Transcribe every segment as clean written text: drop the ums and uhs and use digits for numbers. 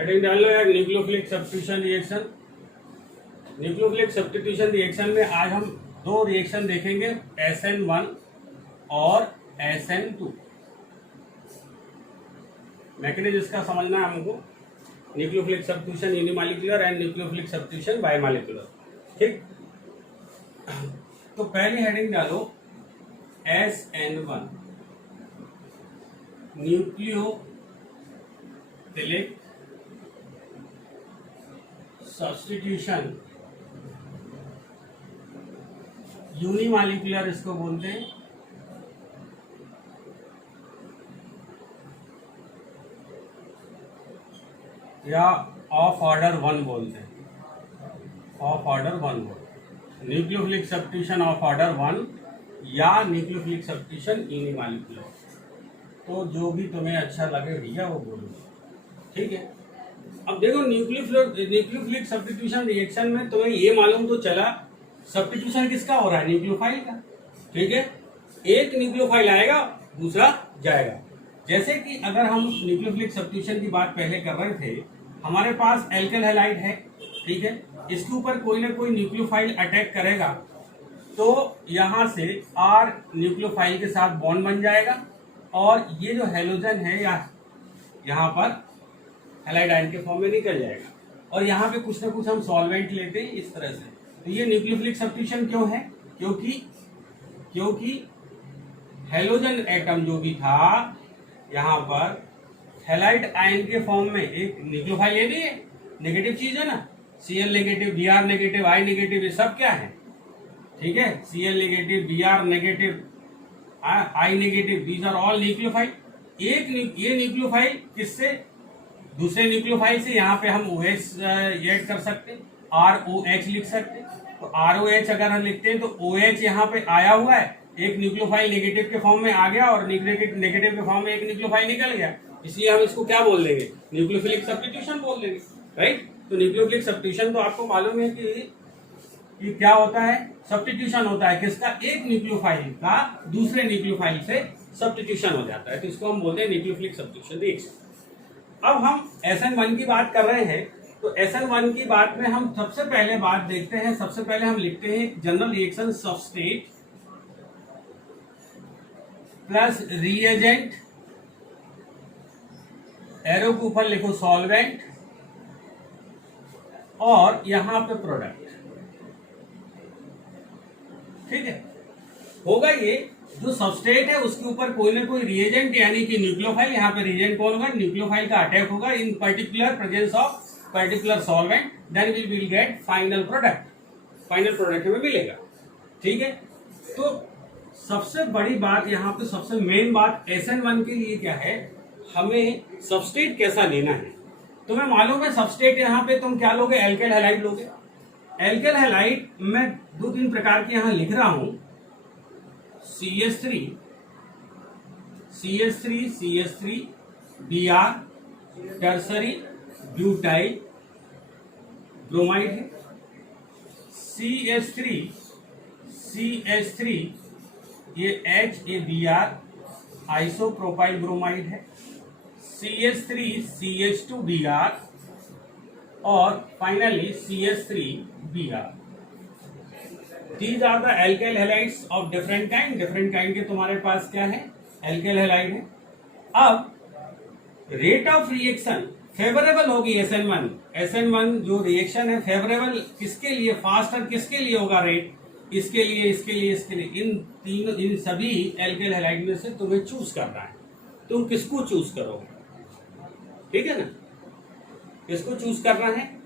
Heading डाल लो यार, nucleophilic substitution reaction. Nucleophilic substitution reaction में आज हम दो रिएक्शन देखेंगे, SN1 और SN2। मैकेनिज्म इसका समझना है हमको, nucleophilic substitution unimolecular and nucleophilic substitution bimolecular. ठीक, तो पहली हेडिंग डालो SN1 न्यूक्लियोफिलिक सब्स्टिट्यूशन यूनिमॉलिक्यूलर इसको बोलते हैं, या ऑफ ऑर्डर 1 बोलते हैं, ऑफ ऑर्डर 1 बोलते हैं। न्यूक्लियोफिलिक सब्स्टिट्यूशन ऑफ ऑर्डर 1 या न्यूक्लियोफिलिक सब्स्टिट्यूशन यूनिमॉलिक्यूलर, तो जो भी तुम्हें अच्छा लगे भैया वो बोलो। ठीक है, अब देखो न्यूक्लियोफिलिक सब्स्टिट्यूशन रिएक्शन में तुम्हें ये मालूम तो चला सब्स्टिट्यूशन किसका हो रहा है, न्यूक्लियोफाइल का। ठीक है, एक न्यूक्लियोफाइल आएगा दूसरा जाएगा। जैसे कि अगर हम न्यूक्लियोफिलिक सब्स्टिट्यूशन की बात पहले कर रहे थे, हमारे पास एल्केल हैलाइड है। ठीक है, इसके ऊपर कोई ना कोई न्यूक्लियोफाइल अटैक करेगा तो यहां से R न्यूक्लियोफाइल के साथ बॉन्ड बन जाएगा और ये जो हेलोजन है या यहाँ पर हैलाइड आयन के फॉर्म में निकल जाएगा, और यहाँ पे कुछ ना कुछ हम सॉल्वेंट लेते हैं इस तरह से। तो ये न्यूक्लियोफिलिक सब्स्टिट्यूशन क्यों है, क्योंकि हेलोजन एटम जो भी था यहाँ पर हैलाइड आयन के फॉर्म में एक न्यूक्लियोफाइल, ये भी है नेगेटिव चीज है ना, Cl negative, Br negative, I negative, ये सब क्या है। ठीक है, Cl negative, Br negative, I negative, these are all nucleophile. ये न्यूक्लियोफाइल किससे, दूसरे न्यूक्लियोफाइल से यहाँ पे हम OH ऐड कर सकते हैं, ROH लिख सकते हैं। तो ROH अगर हम लिखते हैं तो OH यहाँ पे आया हुआ है, एक न्यूक्लियोफाइल नेगेटिव के फॉर्म में आ गया और नेगेटिव के फॉर्म में एक न्यूक्लियोफाइल निकल गया, इसलिए हम इसको क्या बोल देंगे, न्यूक्लियोफिलिक सब्स्टिट्यूशन बोल देंगे। राइट, तो न्यूक्लियोफिलिक सब्स्टिट्यूशन तो आपको मालूम है कि क्या होता है, सब्स्टिट्यूशन होता है किसका, एक न्यूक्लियोफाइल का दूसरे न्यूक्लियोफाइल से सब्स्टिट्यूशन हो जाता है, तो इसको हम बोलते हैं न्यूक्लियोफिलिक सब्स्टिट्यूशन रिएक्शन। अब हम SN1 की बात कर रहे हैं, तो SN1 की बात में हम सबसे पहले बात देखते हैं, सबसे पहले हम लिखते हैं general reaction substrate plus reagent, arrow के ऊपर लिखो सॉल्वेंट और यहां पे प्रोडक्ट। ठीक है, होगा ये जो सबस्ट्रेट है उसके ऊपर कोई ना कोई रिएजेंट यानी कि न्यूक्लियोफाइल, यहाँ पे रिएजेंट कौन होगा, न्यूक्लियोफाइल का अटैक होगा in particular presence of particular solvent, then we will get final product, final product हमें मिलेगा। ठीक है, तो सबसे बड़ी बात यहाँ पे, सबसे मेन बात SN1 के लिए क्या है, हमें सबस्ट्रेट कैसा लेना है। तुम्हें मालूम है सबस्ट्रेट यहाँ पे तुम क्या लोगे, एल्केल हैलाइड लोगे। एल्केल हैलाइड मैं 2-3 प्रकार के यहाँ लिख रहा हूं, CH3, Br, tertiary butyl bromide है, CH3 ये HABr आइसोप्रोपाइल ब्रोमाइड है, CH3CH2Br और finally CH3Br। These are the alkyl halides of different kind के तुम्हारे पास क्या है, alkyl halide है। अब रेट ऑफ रिएक्शन फेवरेबल होगी SN1 जो रिएक्शन है फेवरेबल किसके लिए, फास्टर किसके लिए होगा रेट, इसके लिए, इन सभी एल्केल हैलाइड में से तुम्हें चूज करना है, तुम किसको चूज करोगे। ठीक है ना, किसको चूज करना है।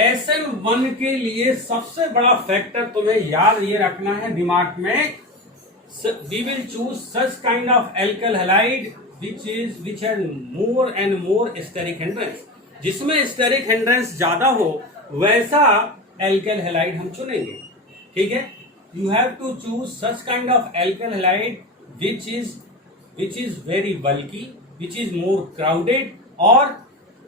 SN1 के लिए सबसे बड़ा फैक्टर तुम्हें याद ये रखना है दिमाग में, we will choose such kind of alkyl halide which has more and more steric hindrance, जिसमें steric hindrance ज्यादा हो वैसा alkyl halide हम चुनेंगे। ठीक है, you have to choose such kind of alkyl halide which is very bulky, which is more crowded or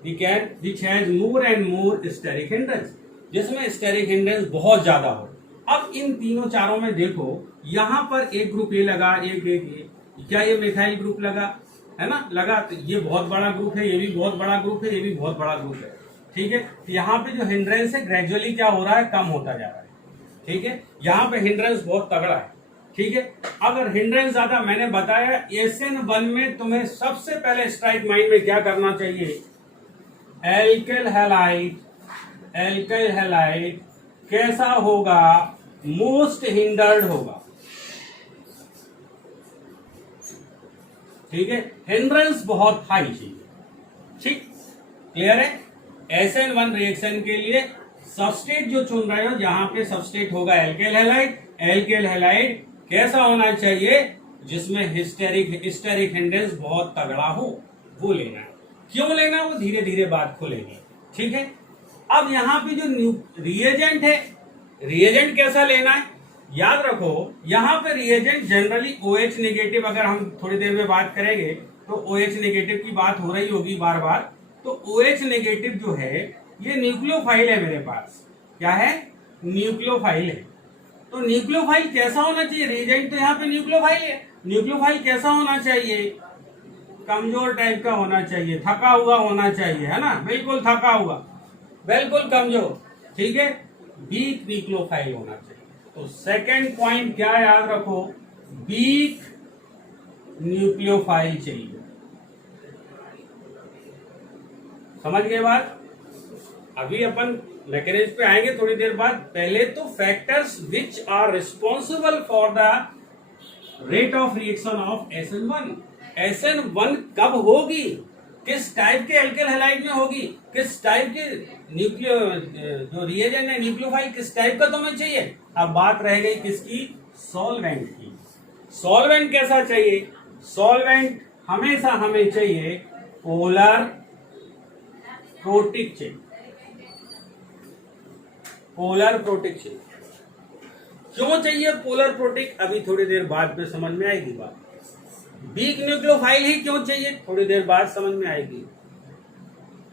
which has more and more steric hindrance, जिसमें steric hindrance बहुत ज्यादा हो। अब इन तीनों चारों में देखो, यहां पर एक ग्रुप ये लगा, एक क्या ये मिथाइल ग्रुप लगा, है ना, लगा। तो ये बहुत बड़ा ग्रुप है, ये भी बहुत बड़ा ग्रुप है, ये भी बहुत बड़ा ग्रुप है, ठीक है। तो यहाँ पे जो हिंड्रेंस है ग्रेजुअली क्या हो रहा है, कम होता जा रहा है, ठीक है। यहाँ पे हिंड्रेंस बहुत तगड़ा है, ठीक है। अगर हिंड्रेंस ज्यादा, मैंने बताया SN1 में तुम्हें सबसे पहले स्ट्राइक माइंड में क्या करना चाहिए, एल्केल हैलाइड, एल्केल हैलाइड कैसा होगा, मोस्ट हिंडर्ड होगा, ठीक है। हिंड्रेंस बहुत हाई चाहिए, ठीक, क्लियर है। SN1 रिएक्शन के लिए सबस्ट्रेट जो चुन रहे हो, जहां पे सबस्ट्रेट होगा एल्केल हैलाइड, एल्केल हैलाइड कैसा होना चाहिए, जिसमें हिस्टेरिक हिंड्रेंस बहुत तगड़ा हो, वो लेना है। क्यों लेना, वो धीरे धीरे बात खुलेगी, ठीक है। अब यहाँ पे जो रिएजेंट है, रिएजेंट कैसा लेना है, याद रखो यहाँ पे रिएजेंट जनरली OH नेगेटिव, अगर हम थोड़ी देर में बात करेंगे तो OH नेगेटिव की बात हो रही होगी बार बार। तो OH नेगेटिव जो है ये न्यूक्लियोफाइल है मेरे पास, क्या है, न्यूक्लियोफाइल है। तो न्यूक्लियोफाइल कैसा होना चाहिए, रिएजेंट तो यहाँ पे न्यूक्लियोफाइल है, न्यूक्लियोफाइल कैसा होना चाहिए, कमजोर टाइप का होना चाहिए, थका हुआ होना चाहिए, है ना, बिल्कुल थका हुआ, बिल्कुल कमजोर, ठीक है, वीक न्यूक्लियोफाइल होना चाहिए। तो सेकंड पॉइंट क्या याद रखो, वीक न्यूक्लियोफाइल चाहिए, समझ गए बात। अभी अपन मैकेनिज्म पे आएंगे थोड़ी देर बाद। पहले तो factors which are responsible for the rate of reaction of SN1। SN1 कब होगी, किस टाइप के एल्केल हैलाइड में होगी, किस टाइप के न्यूक्लियो जो रिएजेंट है न्यूक्लियोफाइल किस टाइप का तुम्हें चाहिए। अब बात रह गई किसकी, सॉल्वेंट की। सॉल्वेंट कैसा चाहिए, सॉल्वेंट हमेशा हमें चाहिए पोलर प्रोटिक चाहिए, पोलर प्रोटिक चाहिए। क्यों चाहिए पोलर प्रोटिक, अभी थोड़ी देर बाद में समझ में आएगी बात। वीक न्यूक्लियोफाइल ही क्यों चाहिए, थोड़ी देर बाद समझ में आएगी।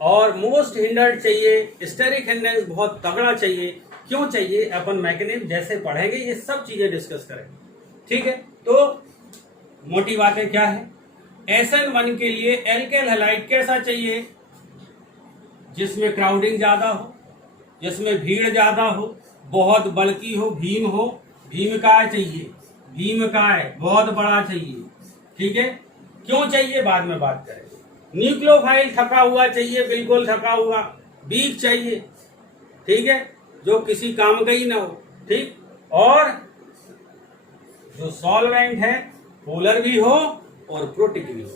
और मोस्ट हिंडर्ड चाहिए, स्टेरिक हिंड्रेंस बहुत तगड़ा चाहिए, क्यों चाहिए, अपन मैकेनिज्म जैसे पढ़ेंगे ये सब चीजें डिस्कस करेंगे, ठीक है। तो मोटी बातें क्या है, SN1 के लिए एल्केल हैलाइड कैसा चाहिए, जिसमें क्राउडिंग ज्यादा हो, जिसमें भीड़ ज्यादा हो, बहुत बल्कि हो, भीम हो, भीमकाय चाहिए, भीमकाय बहुत बड़ा चाहिए, ठीक है। क्यों चाहिए बाद में बात करेंगे। न्यूक्लियोफाइल थका हुआ चाहिए, बिल्कुल थका हुआ, वीक चाहिए, ठीक है, जो किसी काम का ही ना हो, ठीक। और जो सॉल्वेंट है पोलर भी हो और प्रोटिक भी हो,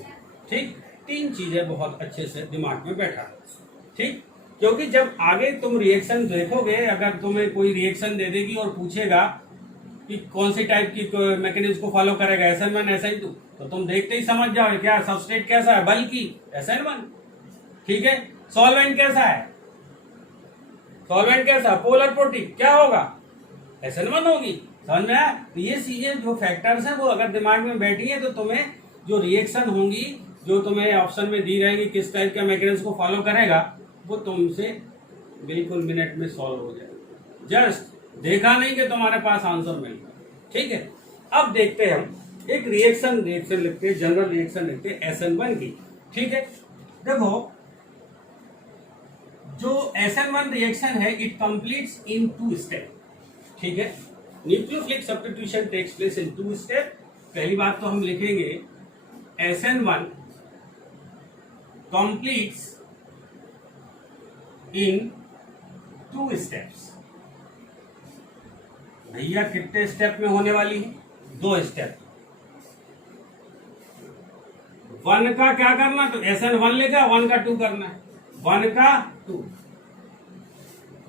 ठीक। तीन चीजें बहुत अच्छे से दिमाग में बैठा, ठीक। क्योंकि जब आगे तुम रिएक्शन देखोगे, अगर तुम्हें कोई रिएक्शन दे देगी और पूछेगा कि कौन सी टाइप की मैकेनिज्म को फॉलो करेगा, SN1 SN2, तो तुम देखते ही समझ जाओगे क्या सबस्ट्रेट कैसा है, बल्कि SN1, ठीक है। सॉल्वेंट कैसा है, सॉल्वेंट कैसा, पोलर प्रोटिक, क्या होगा, SN1 होगी, समझ में आया। तो ये चीजें जो फैक्टर्स हैं वो अगर दिमाग में बैठी है तो तुम्हें जो रिएक्शन होंगी, जो तुम्हें ऑप्शन में दी रहेगी किस टाइप के मैकेनिज्म को फॉलो करेगा, वो तुमसे बिल्कुल मिनट में सॉल्व हो जाएगा। जस्ट देखा नहीं कि तुम्हारे पास आंसर मिल गया, ठीक है। अब देखते हैं हम एक रिएक्शन लिखते हैं, जनरल रिएक्शन लिखते हैं SN1 की, ठीक है। देखो जो SN1 रिएक्शन है इट कंप्लीट्स इन 2 स्टेप, ठीक है। Nucleophilic substitution takes place in 2 step. पहली बात तो हम लिखेंगे SN1 कंप्लीट्स इन 2 स्टेप्स। भैया कितने स्टेप में होने वाली है, 2 स्टेप। 1 का क्या करना, तो SN1 लेगा, 1 का 2 करना है, 1 का 2,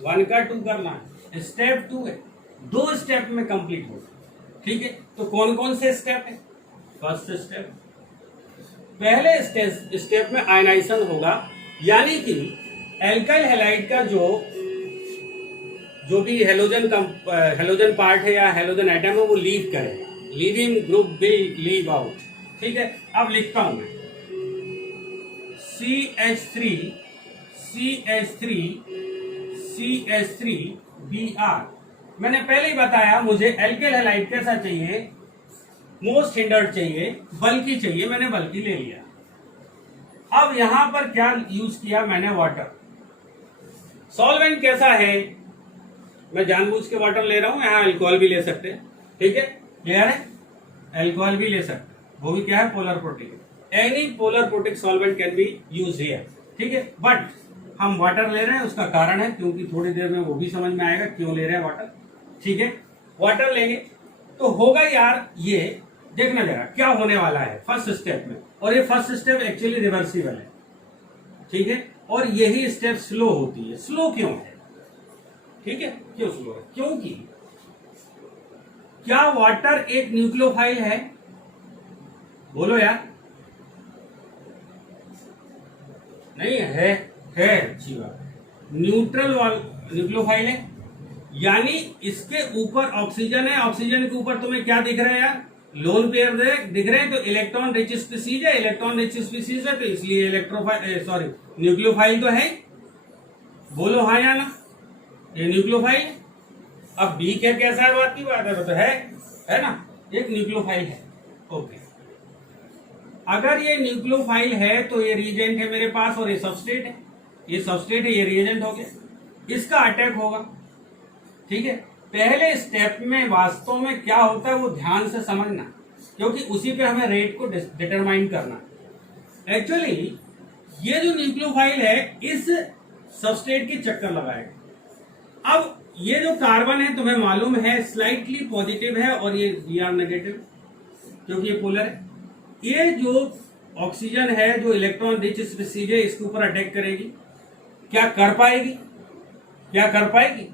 1 का 2 करना है, स्टेप 2 है, 2 स्टेप में कंप्लीट होगा, ठीक है। तो कौन कौन से स्टेप है, फर्स्ट स्टेप, पहले स्टेप में आयनाइजेशन होगा, यानी कि एल्काइल हैलाइड का जो भी हेलोजन पार्ट है या हेलोजन एटम है वो लीव करेगा, leaving group will leave out, ठीक है। अब लिखता हूं मैं CH3Br। मैंने पहले ही बताया मुझे एल्काइल हैलाइड कैसा चाहिए, मोस्ट हिंडर्ड चाहिए, बल्कि चाहिए, मैंने बल्कि ले लिया, अब यहां पर क्या यूज किया मैंने, वाटर। सॉल्वेंट कैसा है, मैं जानबूझ के वाटर ले रहा हूं, यहां अल्कोहल भी ले सकते हैं, ठीक है, क्लियर है, अल्कोहल भी ले सकते हैं, वो भी क्या है, polar protic. Any polar protic solvent can be use here, ठीक है, बट हम वाटर ले रहे हैं, उसका कारण है, क्योंकि थोड़ी देर में वो भी समझ में आएगा क्यों ले रहे हैं वाटर, ठीक है। वाटर लेंगे तो होगा यार, ये देखना जरा क्या होने वाला है फर्स्ट स्टेप में, और ये फर्स्ट स्टेप एक्चुअली रिवर्सिबल है, ठीक है, और यही स्टेप स्लो होती है। स्लो क्यों है, ठीक है, क्यों स्लो है, क्योंकि क्या वाटर एक न्यूक्लियोफाइल है, बोलो यार, नहीं है अच्छी बात, न्यूट्रल न्यूक्लियोफाइल है, यानी इसके ऊपर ऑक्सीजन है, ऑक्सीजन के ऊपर तुम्हें क्या दिख रहा है यार, लोन पेयर दिख रहे हैं, तो इलेक्ट्रॉन रिच स्पीसीज है, इलेक्ट्रॉन रिच स्पीसीज है, तो इसलिए इलेक्ट्रोफाइल न्यूक्लियोफाइल तो है, बोलो हाँ या ना, ये न्यूक्लियोफाइल। अब बी क्या कैसा है, बात की बात है, तो है ना, एक न्यूक्लियोफाइल है, ओके। अगर ये न्यूक्लियोफाइल है तो ये रिएजेंट है मेरे पास, और ये सबस्ट्रेट है, ये सबस्ट्रेट है, ये रिएजेंट हो गया, इसका अटैक होगा, ठीक है। पहले स्टेप में वास्तव में क्या होता है वो ध्यान से समझना, क्योंकि उसी पे हमें रेट को डिटरमाइन करना। एक्चुअली ये जो न्यूक्लियोफाइल है इस सबस्ट्रेट की चक्कर लगाएगा। अब ये जो कार्बन है तुम्हें मालूम है स्लाइटली पॉजिटिव है, और ये Br नेगेटिव, क्योंकि ये पोलर है। ये जो ऑक्सीजन है, जो इलेक्ट्रॉन रिच स्पीसीज है, इसके ऊपर अटैक करेगी, क्या कर पाएगी, क्या कर पाएगी,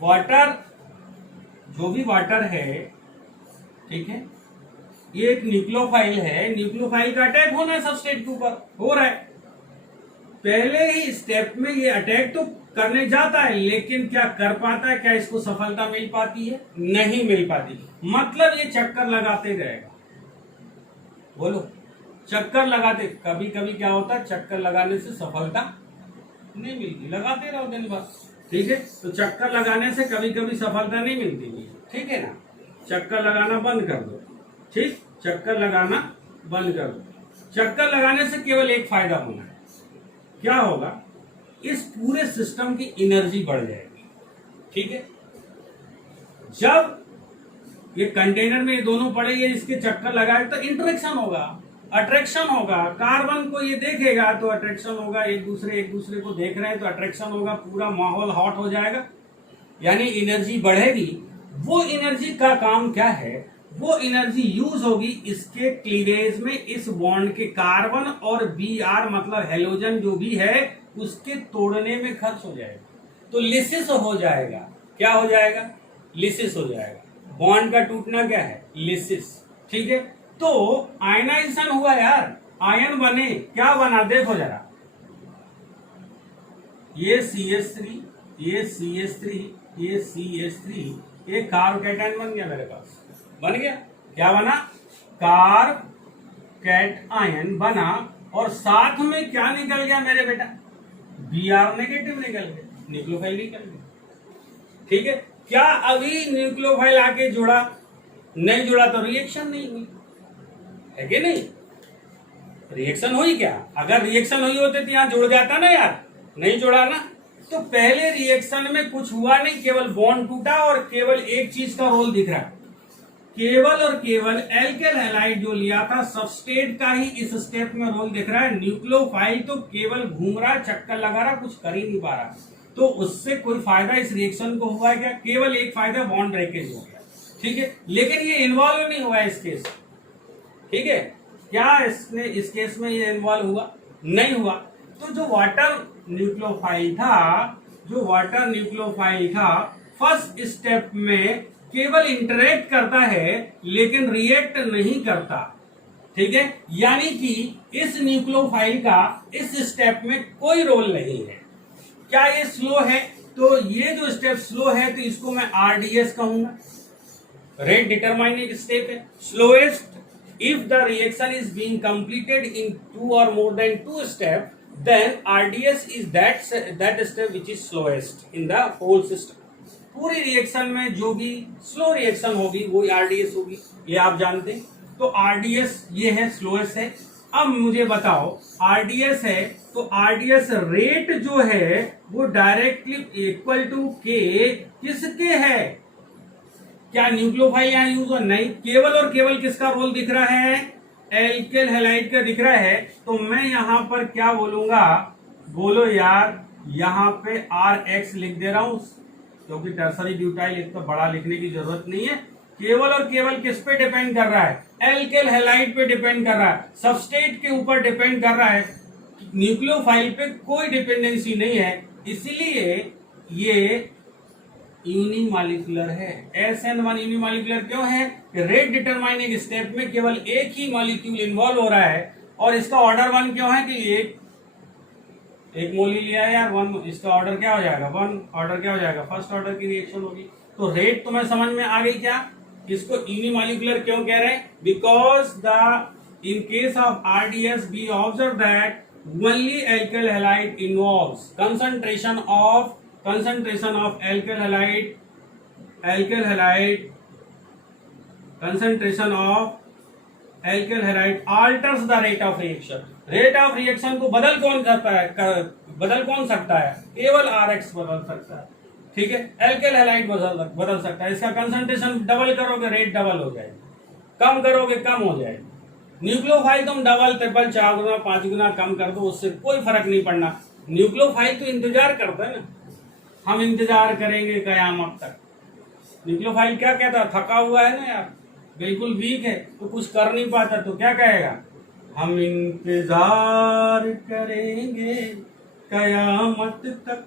वाटर, जो भी वाटर है, ठीक है, ये एक न्यूक्लियोफाइल है, न्यूक्लियोफाइल का अटैक होना है सबस्ट्रेट के ऊपर, हो रहा है। पहले ही स्टेप में ये अटैक तो करने जाता है, लेकिन क्या कर पाता है, क्या इसको सफलता मिल पाती है, नहीं मिल पाती, मतलब ये चक्कर लगाते रहेगा, बोलो, चक्कर लगाते, कभी कभी क्या होता है, चक्कर लगाने से सफलता नहीं मिलती, लगाते रहो दिन भर, ठीक है, तो चक्कर लगाने से कभी कभी सफलता नहीं मिलती, ठीक है ना, चक्कर लगाना बंद कर दो, ठीक, चक्कर लगाना बंद कर दो। चक्कर लगाने से केवल एक फायदा होना है, क्या होगा, इस पूरे सिस्टम की एनर्जी बढ़ जाएगी, ठीक है। जब ये कंटेनर में ये दोनों पड़े, इसके चक्कर लगाए तो इंटरेक्शन होगा, अट्रैक्शन होगा, कार्बन को ये देखेगा तो अट्रैक्शन होगा, एक दूसरे को देख रहे हैं तो अट्रैक्शन होगा, पूरा माहौल हॉट हो जाएगा, यानी एनर्जी बढ़ेगी। वो एनर्जी का काम क्या है, वो एनर्जी यूज होगी इसके क्लीवेज में, इस बॉन्ड के कार्बन और Br मतलब हेलोजन जो भी है उसके तोड़ने में खर्च हो जाएगा, तो लिसिस हो जाएगा, क्या हो जाएगा, लिसिस हो जाएगा, बॉन्ड का टूटना क्या है, लिसिस, ठीक है। तो आयनाइजेशन हुआ यार, आयन बने, क्या बना, देखो जरा, ये CH3, ये CH3, ये CH3, ये कार्ब कैटायन बन गया मेरे पास, बन गया, क्या बना, कार्ब कैट आयन बना, और साथ में क्या निकल गया मेरे बेटा, Br नेगेटिव निकल गया, न्यूक्लियोफाइल निकल गया, ठीक है। क्या अभी न्यूक्लियोफाइल आके जुड़ा, नहीं जुड़ा तो रिएक्शन नहीं हुई, है कि नहीं, रिएक्शन हुई क्या, अगर रिएक्शन हुई होती तो यहां जुड़ जाता ना यार, नहीं जुड़ा ना, तो पहले रिएक्शन में कुछ हुआ नहीं, केवल बॉन्ड टूटा, और केवल एक चीज का रोल दिख रहा है, केवल और केवल एल्केल हैलाइड जो लिया था सबस्ट्रेट का ही इस स्टेप में रोल दिख रहा है, न्यूक्लियोफाइल तो केवल घूम रहा, चक्कर लगा रहा, कुछ कर ही नहीं पा रहा, तो उससे कोई फायदा इस रिएक्शन को हुआ है क्या, केवल एक फायदा, बॉन्ड ब्रेकेज हो गया, ठीक है, लेकिन ये इन्वॉल्व नहीं हुआ इस केस, ठीक है, क्या इसने इस केस में ये इन्वॉल्व हुआ, नहीं हुआ। तो जो वाटर न्यूक्लियोफाइल था, फर्स्ट स्टेप में केवल इंटरेक्ट करता है लेकिन रिएक्ट नहीं करता, ठीक है, यानी कि इस न्यूक्लियोफाइल का इस स्टेप में कोई रोल नहीं है। क्या ये स्लो है, तो ये जो स्टेप स्लो है तो इसको मैं RDS कहूंगा, रेट डिटरमाइनिंग स्टेप है, slowest. If the reaction is being completed in 2 or more than 2 steps, then RDS is that step which is slowest in the whole system. पूरी रिएक्शन में जो भी स्लो रिएक्शन होगी वो RDS होगी, ये आप जानते हैं। तो RDS ये है, स्लोएस्ट है, अब मुझे बताओ आरडीएस है तो आरडीएस रेट जो है वो डायरेक्टली इक्वल टू के किसके है? क्या न्यूक्लियोफाइल यहां यूज हो? नहीं, केवल और केवल किसका रोल दिख रहा है? एल्केल हैलाइड का दिख रहा है। तो मैं यहां पर क्या बोलूंगा? बोलो यार, यहां पे आर एक्स लिख दे रहा हूं क्योंकि टर्सरी ब्यूटाइल इतना बड़ा लिखने की जरूरत नहीं है। केवल और केवल किस पे डिपेंड कर रहा है? एल्केल हैलाइड पे डिपेंड कर रहा है, सबस्ट्रेट के ऊपर डिपेंड कर रहा है, न्यूक्लियोफाइल पे कोई डिपेंडेंसी नहीं है। इसलिए ये यूनिमॉलिक्यूलर है। SN1 यूनिमॉलिक्यूलर क्यों है? रेट डिटरमाइनिंग स्टेप में केवल एक ही मॉलिक्यूल इन्वॉल्व हो रहा है। और इसका ऑर्डर 1 क्यों है? कि एक मोल ही लिया है यार, 1, इसका ऑर्डर क्या हो जाएगा? 1 ऑर्डर क्या हो जाएगा? फर्स्ट ऑर्डर की रिएक्शन होगी। तो रेट तुम्हें समझ में आ गई क्या? इसको यूनिमॉलिक्यूलर क्यों कह रहे हैं? Because the in case of RDS we observe that only alkyl halide involves concentration of alkyl halide alters the rate of reaction। Rate of reaction को बदल कौन सकता है? केवल RX बदल सकता है। ठीक है, एल्केल हैलाइड बदल सकता है। इसका कंसंट्रेशन डबल करोगे रेट डबल हो जाएगी, कम करोगे कम हो जाएगी। न्यूक्लियोफाइल तुम डबल ट्रिपल 4 गुना 5 गुना कम कर दो, उससे कोई फर्क नहीं पड़ना। न्यूक्लियोफाइल तो इंतजार करता है ना, हम इंतजार करेंगे कयामत तक। न्यूक्लियोफाइल क्या कहता? थका हुआ है ना यार, बिल्कुल वीक है, तो कुछ कर नहीं पाता, तो क्या कहेगा? हम इंतजार करेंगे कयामत तक,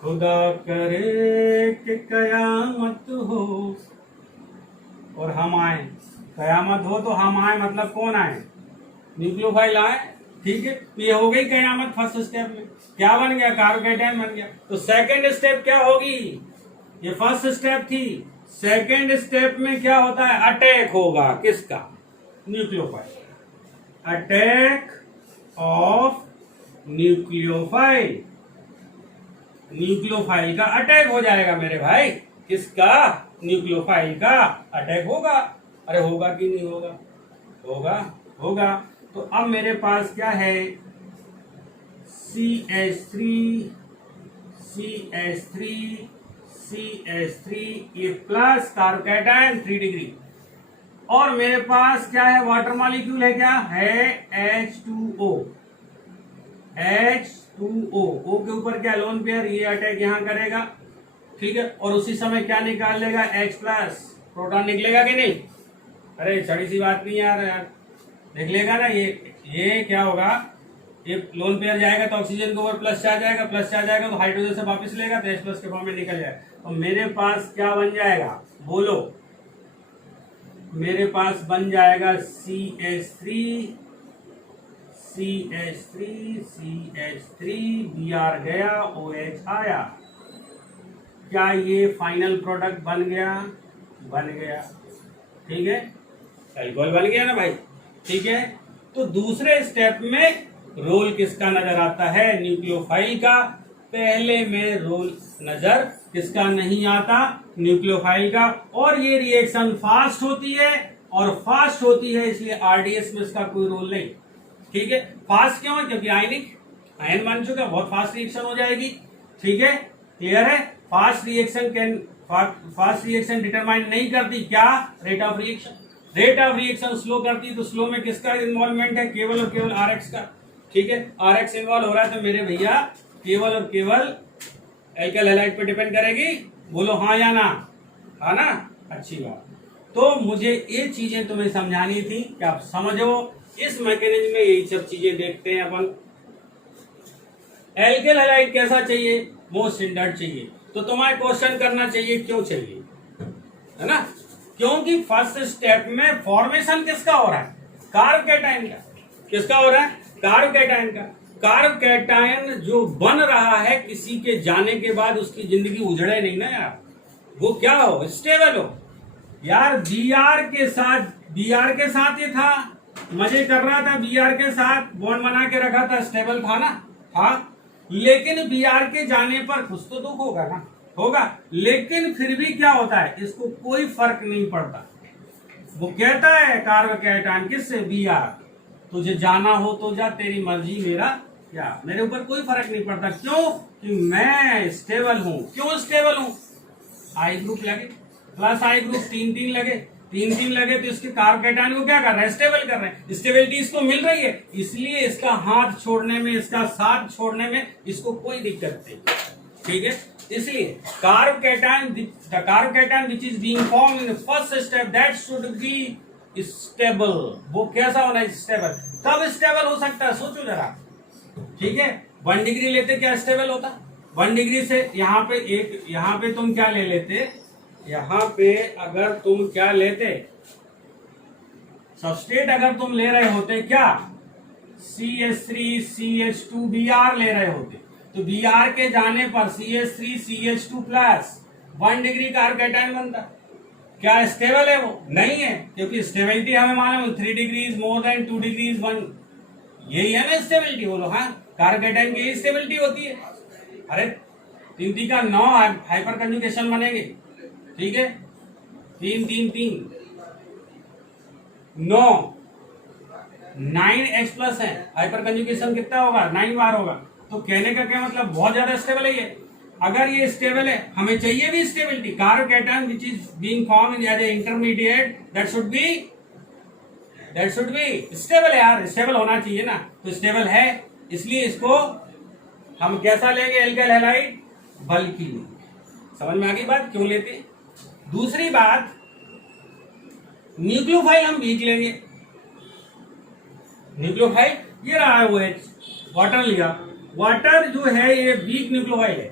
खुदा करे कि कयामत हो और हम आए। कयामत हो तो हम आए, मतलब कौन आए? न्यूक्लियोफाइल आए। ठीक है, तो ये हो गई कयामत फर्स्ट स्टेप में। क्या बन गया? कार्बोकेटायन बन गया। तो सेकंड स्टेप क्या होगी? ये फर्स्ट स्टेप थी, सेकंड स्टेप में क्या होता है? अटैक होगा। किसका? Nucleophile. Attack of nucleophile. Nucleophile का अटैक हो जाएगा मेरे भाई। किसका? न्यूक्लियोफाइल का अटैक होगा। अरे होगा कि नहीं होगा? होगा। तो अब मेरे पास क्या है? CH3 ये प्लस कार्बोकेटायन 3 डिग्री, और मेरे पास क्या है? वाटर मॉलिक्यूल है। क्या है? H2O। O के ऊपर क्या? Lone pair. ये अटैक यहां करेगा। ठीक है, और उसी समय क्या निकाल लेगा? H प्लस प्रोटॉन निकलेगा कि नहीं? अरे छड़ी सी बात नहीं यार, निकलेगा ना। ये क्या होगा? ये लोन पेयर जाएगा तो ऑक्सीजन के ऊपर प्लस चार्ज आएगा, तो हाइड्रोजन से वापस लेगा तो H प्लस के फॉर्म में निकल जाएगा। तो मेरे पास क्या बन जाएगा? बोलो। मेरे पास बन जाएगा CH3 Br गया, OH आया। क्या ये फाइनल प्रोडक्ट बन गया? बन गया। ठीक है, अल्कोहल बन गया ना भाई। ठीक है, तो दूसरे स्टेप में रोल किसका नजर आता है? न्यूक्लियोफाइल का। पहले में रोल नजर किसका नहीं आता? न्यूक्लियोफाइल का। और ये रिएक्शन फास्ट होती है, इसलिए आरडीएस में इसका कोई रोल नहीं। ठीक है, फास्ट क्यों है? क्योंकि आयन बन चुका, बहुत फास्ट रिएक्शन हो जाएगी। ठीक है, क्लियर है? फास्ट रिएक्शन डिटरमाइन नहीं करती क्या? रेट ऑफ रिएक्शन स्लो करती, तो स्लो में किसका इन्वॉल्वमेंट है? केवल और केवल RX का। ठीक है, RX इन्वॉल्व हो रहा है तो मेरे भैया केवल और केवल एल्काइल हैलाइड पे डिपेंड करेगी। बोलो हाँ या ना? हाँ ना? अच्छी बात। तो मुझे ये चीजें तुम्हें समझानी थी कि आप समझो। इस मैकेनिज्म में यही सब चीजें देखते हैं अपन। एल्काइल हैलाइड कैसा चाहिए? मोस्ट स्टैंडर्ड चाहिए। तो तुम्हारे क्वेश्चन करना चाहिए क्यों चाहिए, है ना? क्योंकि फर्स्ट स्टेप में फॉर्मेशन किसका हो रहा है? कार्बोकेटायन का। किसका हो रहा है? कार्बोकेटायन का। कार्बोकेटायन जो बन रहा है किसी के जाने के बाद उसकी जिंदगी उजड़े नहीं ना यार, वो क्या हो? स्टेबल हो यार। बीआर के साथ ये था, मजे कर रहा था, बीआर के साथ बॉन्ड बना के रखा था, स्टेबल था ना? हाँ, लेकिन बीआर के जाने पर कुछ तो दुख होगा ना? होगा। लेकिन फिर भी क्या होता है? इसको कोई फर्क नहीं पड़ता। वो कहता है कार्बोकेटायन किससे? बीआर। तुझे जाना हो तो जा, तेरी मर्जी, मेरा क्या, मेरे ऊपर कोई फर्क नहीं पड़ता। क्यों? कि मैं स्टेबल हूं। क्यों स्टेबल हूं? आई ग्रुप लगे प्लस आई ग्रुप, तीन तीन लगे, तीन तीन लगे तो इसके कार्ब कैटायन को क्या कर रहे हैं? स्टेबल कर रहे हैं। स्टेबिलिटी इसको मिल रही है, इसलिए इसका हाथ छोड़ने में, इसका साथ छोड़ने में इसको कोई दिक्कत नहीं। ठीक है, इसलिए carb cation, the carb cation which is being formed in the first step that should be stable. वो कैसा होना है? स्टेबल। कब स्टेबल हो सकता है? सोचो जरा। ठीक है, 1 डिग्री लेते क्या स्टेबल होता? 1 डिग्री से यहाँ पे एक, यहाँ पे तुम क्या ले लेते? यहाँ पे अगर तुम क्या लेते? सबस्ट्रेट अगर तुम ले रहे होते क्या? CH3 CH2 Br ले रहे होते, तो Br के जाने पर CH3 CH2 plus 1 degree carb cation बनता। क्या स्टेबल है वो? नहीं है, क्योंकि स्टेबिलिटी हमें मालूम 3 degree is more than 2 degree is 1। यही है ना स्टेबिलिटी। बोलो हाँ, कार्ब कैटायन की स्टेबिलिटी होती है। अरे 3 3 का 9 हाइपर कंजुगेशन बनेंगे। ठीक है, 3 3 3 9 9H प्लस है, हाइपर कंजुगेशन कितना होगा? 9 बार होगा। तो कहने का क्या मतलब? बहुत ज्यादा स्टेबल है ये। अगर ये स्टेबल है, हमें चाहिए भी stability. Carbocation which is being formed in as a intermediate that should be stable है यार, स्टेबल होना चाहिए ना। तो स्टेबल है, इसलिए इसको हम कैसा लेंगे? एल्काइल हैलाइड बल्कि लेंगे। समझ में आ गई बात? क्यों लेते? दूसरी बात, न्यूक्लियोफाइल हम वीक लेंगे। न्यूक्लियोफाइल ये रहा है, वो वाटर लिया। वाटर जो है ये वीक न्यूक्लियोफाइल है।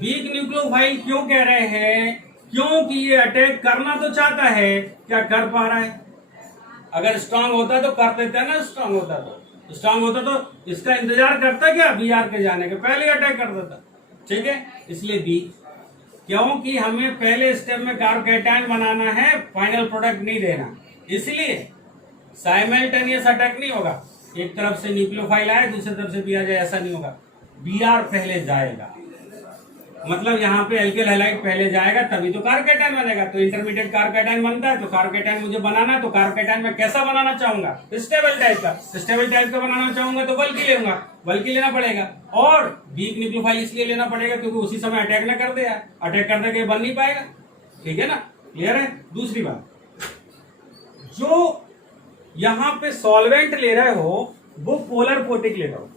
वीक न्यूक्लियोफाइल क्यों कह रहे हैं? क्योंकि ये अटैक करना तो चाहता है, क्या कर पा रहा है? अगर स्ट्रांग होता तो कर देता है ना। स्ट्रांग होता तो इसका इंतजार करता क्या? Br के जाने के पहले अटैक कर देता। ठीक है, इसलिए बी, क्योंकि हमें पहले स्टेप में कार्ब कैटायन बनाना है, फाइनल प्रोडक्ट नहीं देना। इसलिए साइमल्टेनियस अटैक नहीं होगा। एक तरफ से न्यूक्लियोफाइल आए, दूसरी तरफ से Br जाए, ऐसा नहीं होगा। Br पहले जाएगा, मतलब यहाँ पे एल्काइल हैलाइड पहले जाएगा, तभी तो कार्ब कैटायन बनेगा। तो इंटरमीडिएट कार्ब कैटायन बनता है, तो कार्ब कैटायन मुझे बनाना है। तो कार्ब कैटायन में कैसा बनाना चाहूंगा? स्टेबल टाइप का। स्टेबल टाइप का बनाना चाहूंगा तो बल्कि लेगा, बल्कि लेना पड़ेगा। और वीक न्यूक्लियोफाइल इसलिए लेना पड़ेगा क्योंकि उसी समय अटैक ना कर दे यार। अटैक कर दे के बन नहीं पाएगा। ठीक है ना, क्लियर है? दूसरी बात, जो यहाँ पे सॉल्वेंट ले रहे हो वो पोलर प्रोटिक ले रहे हो।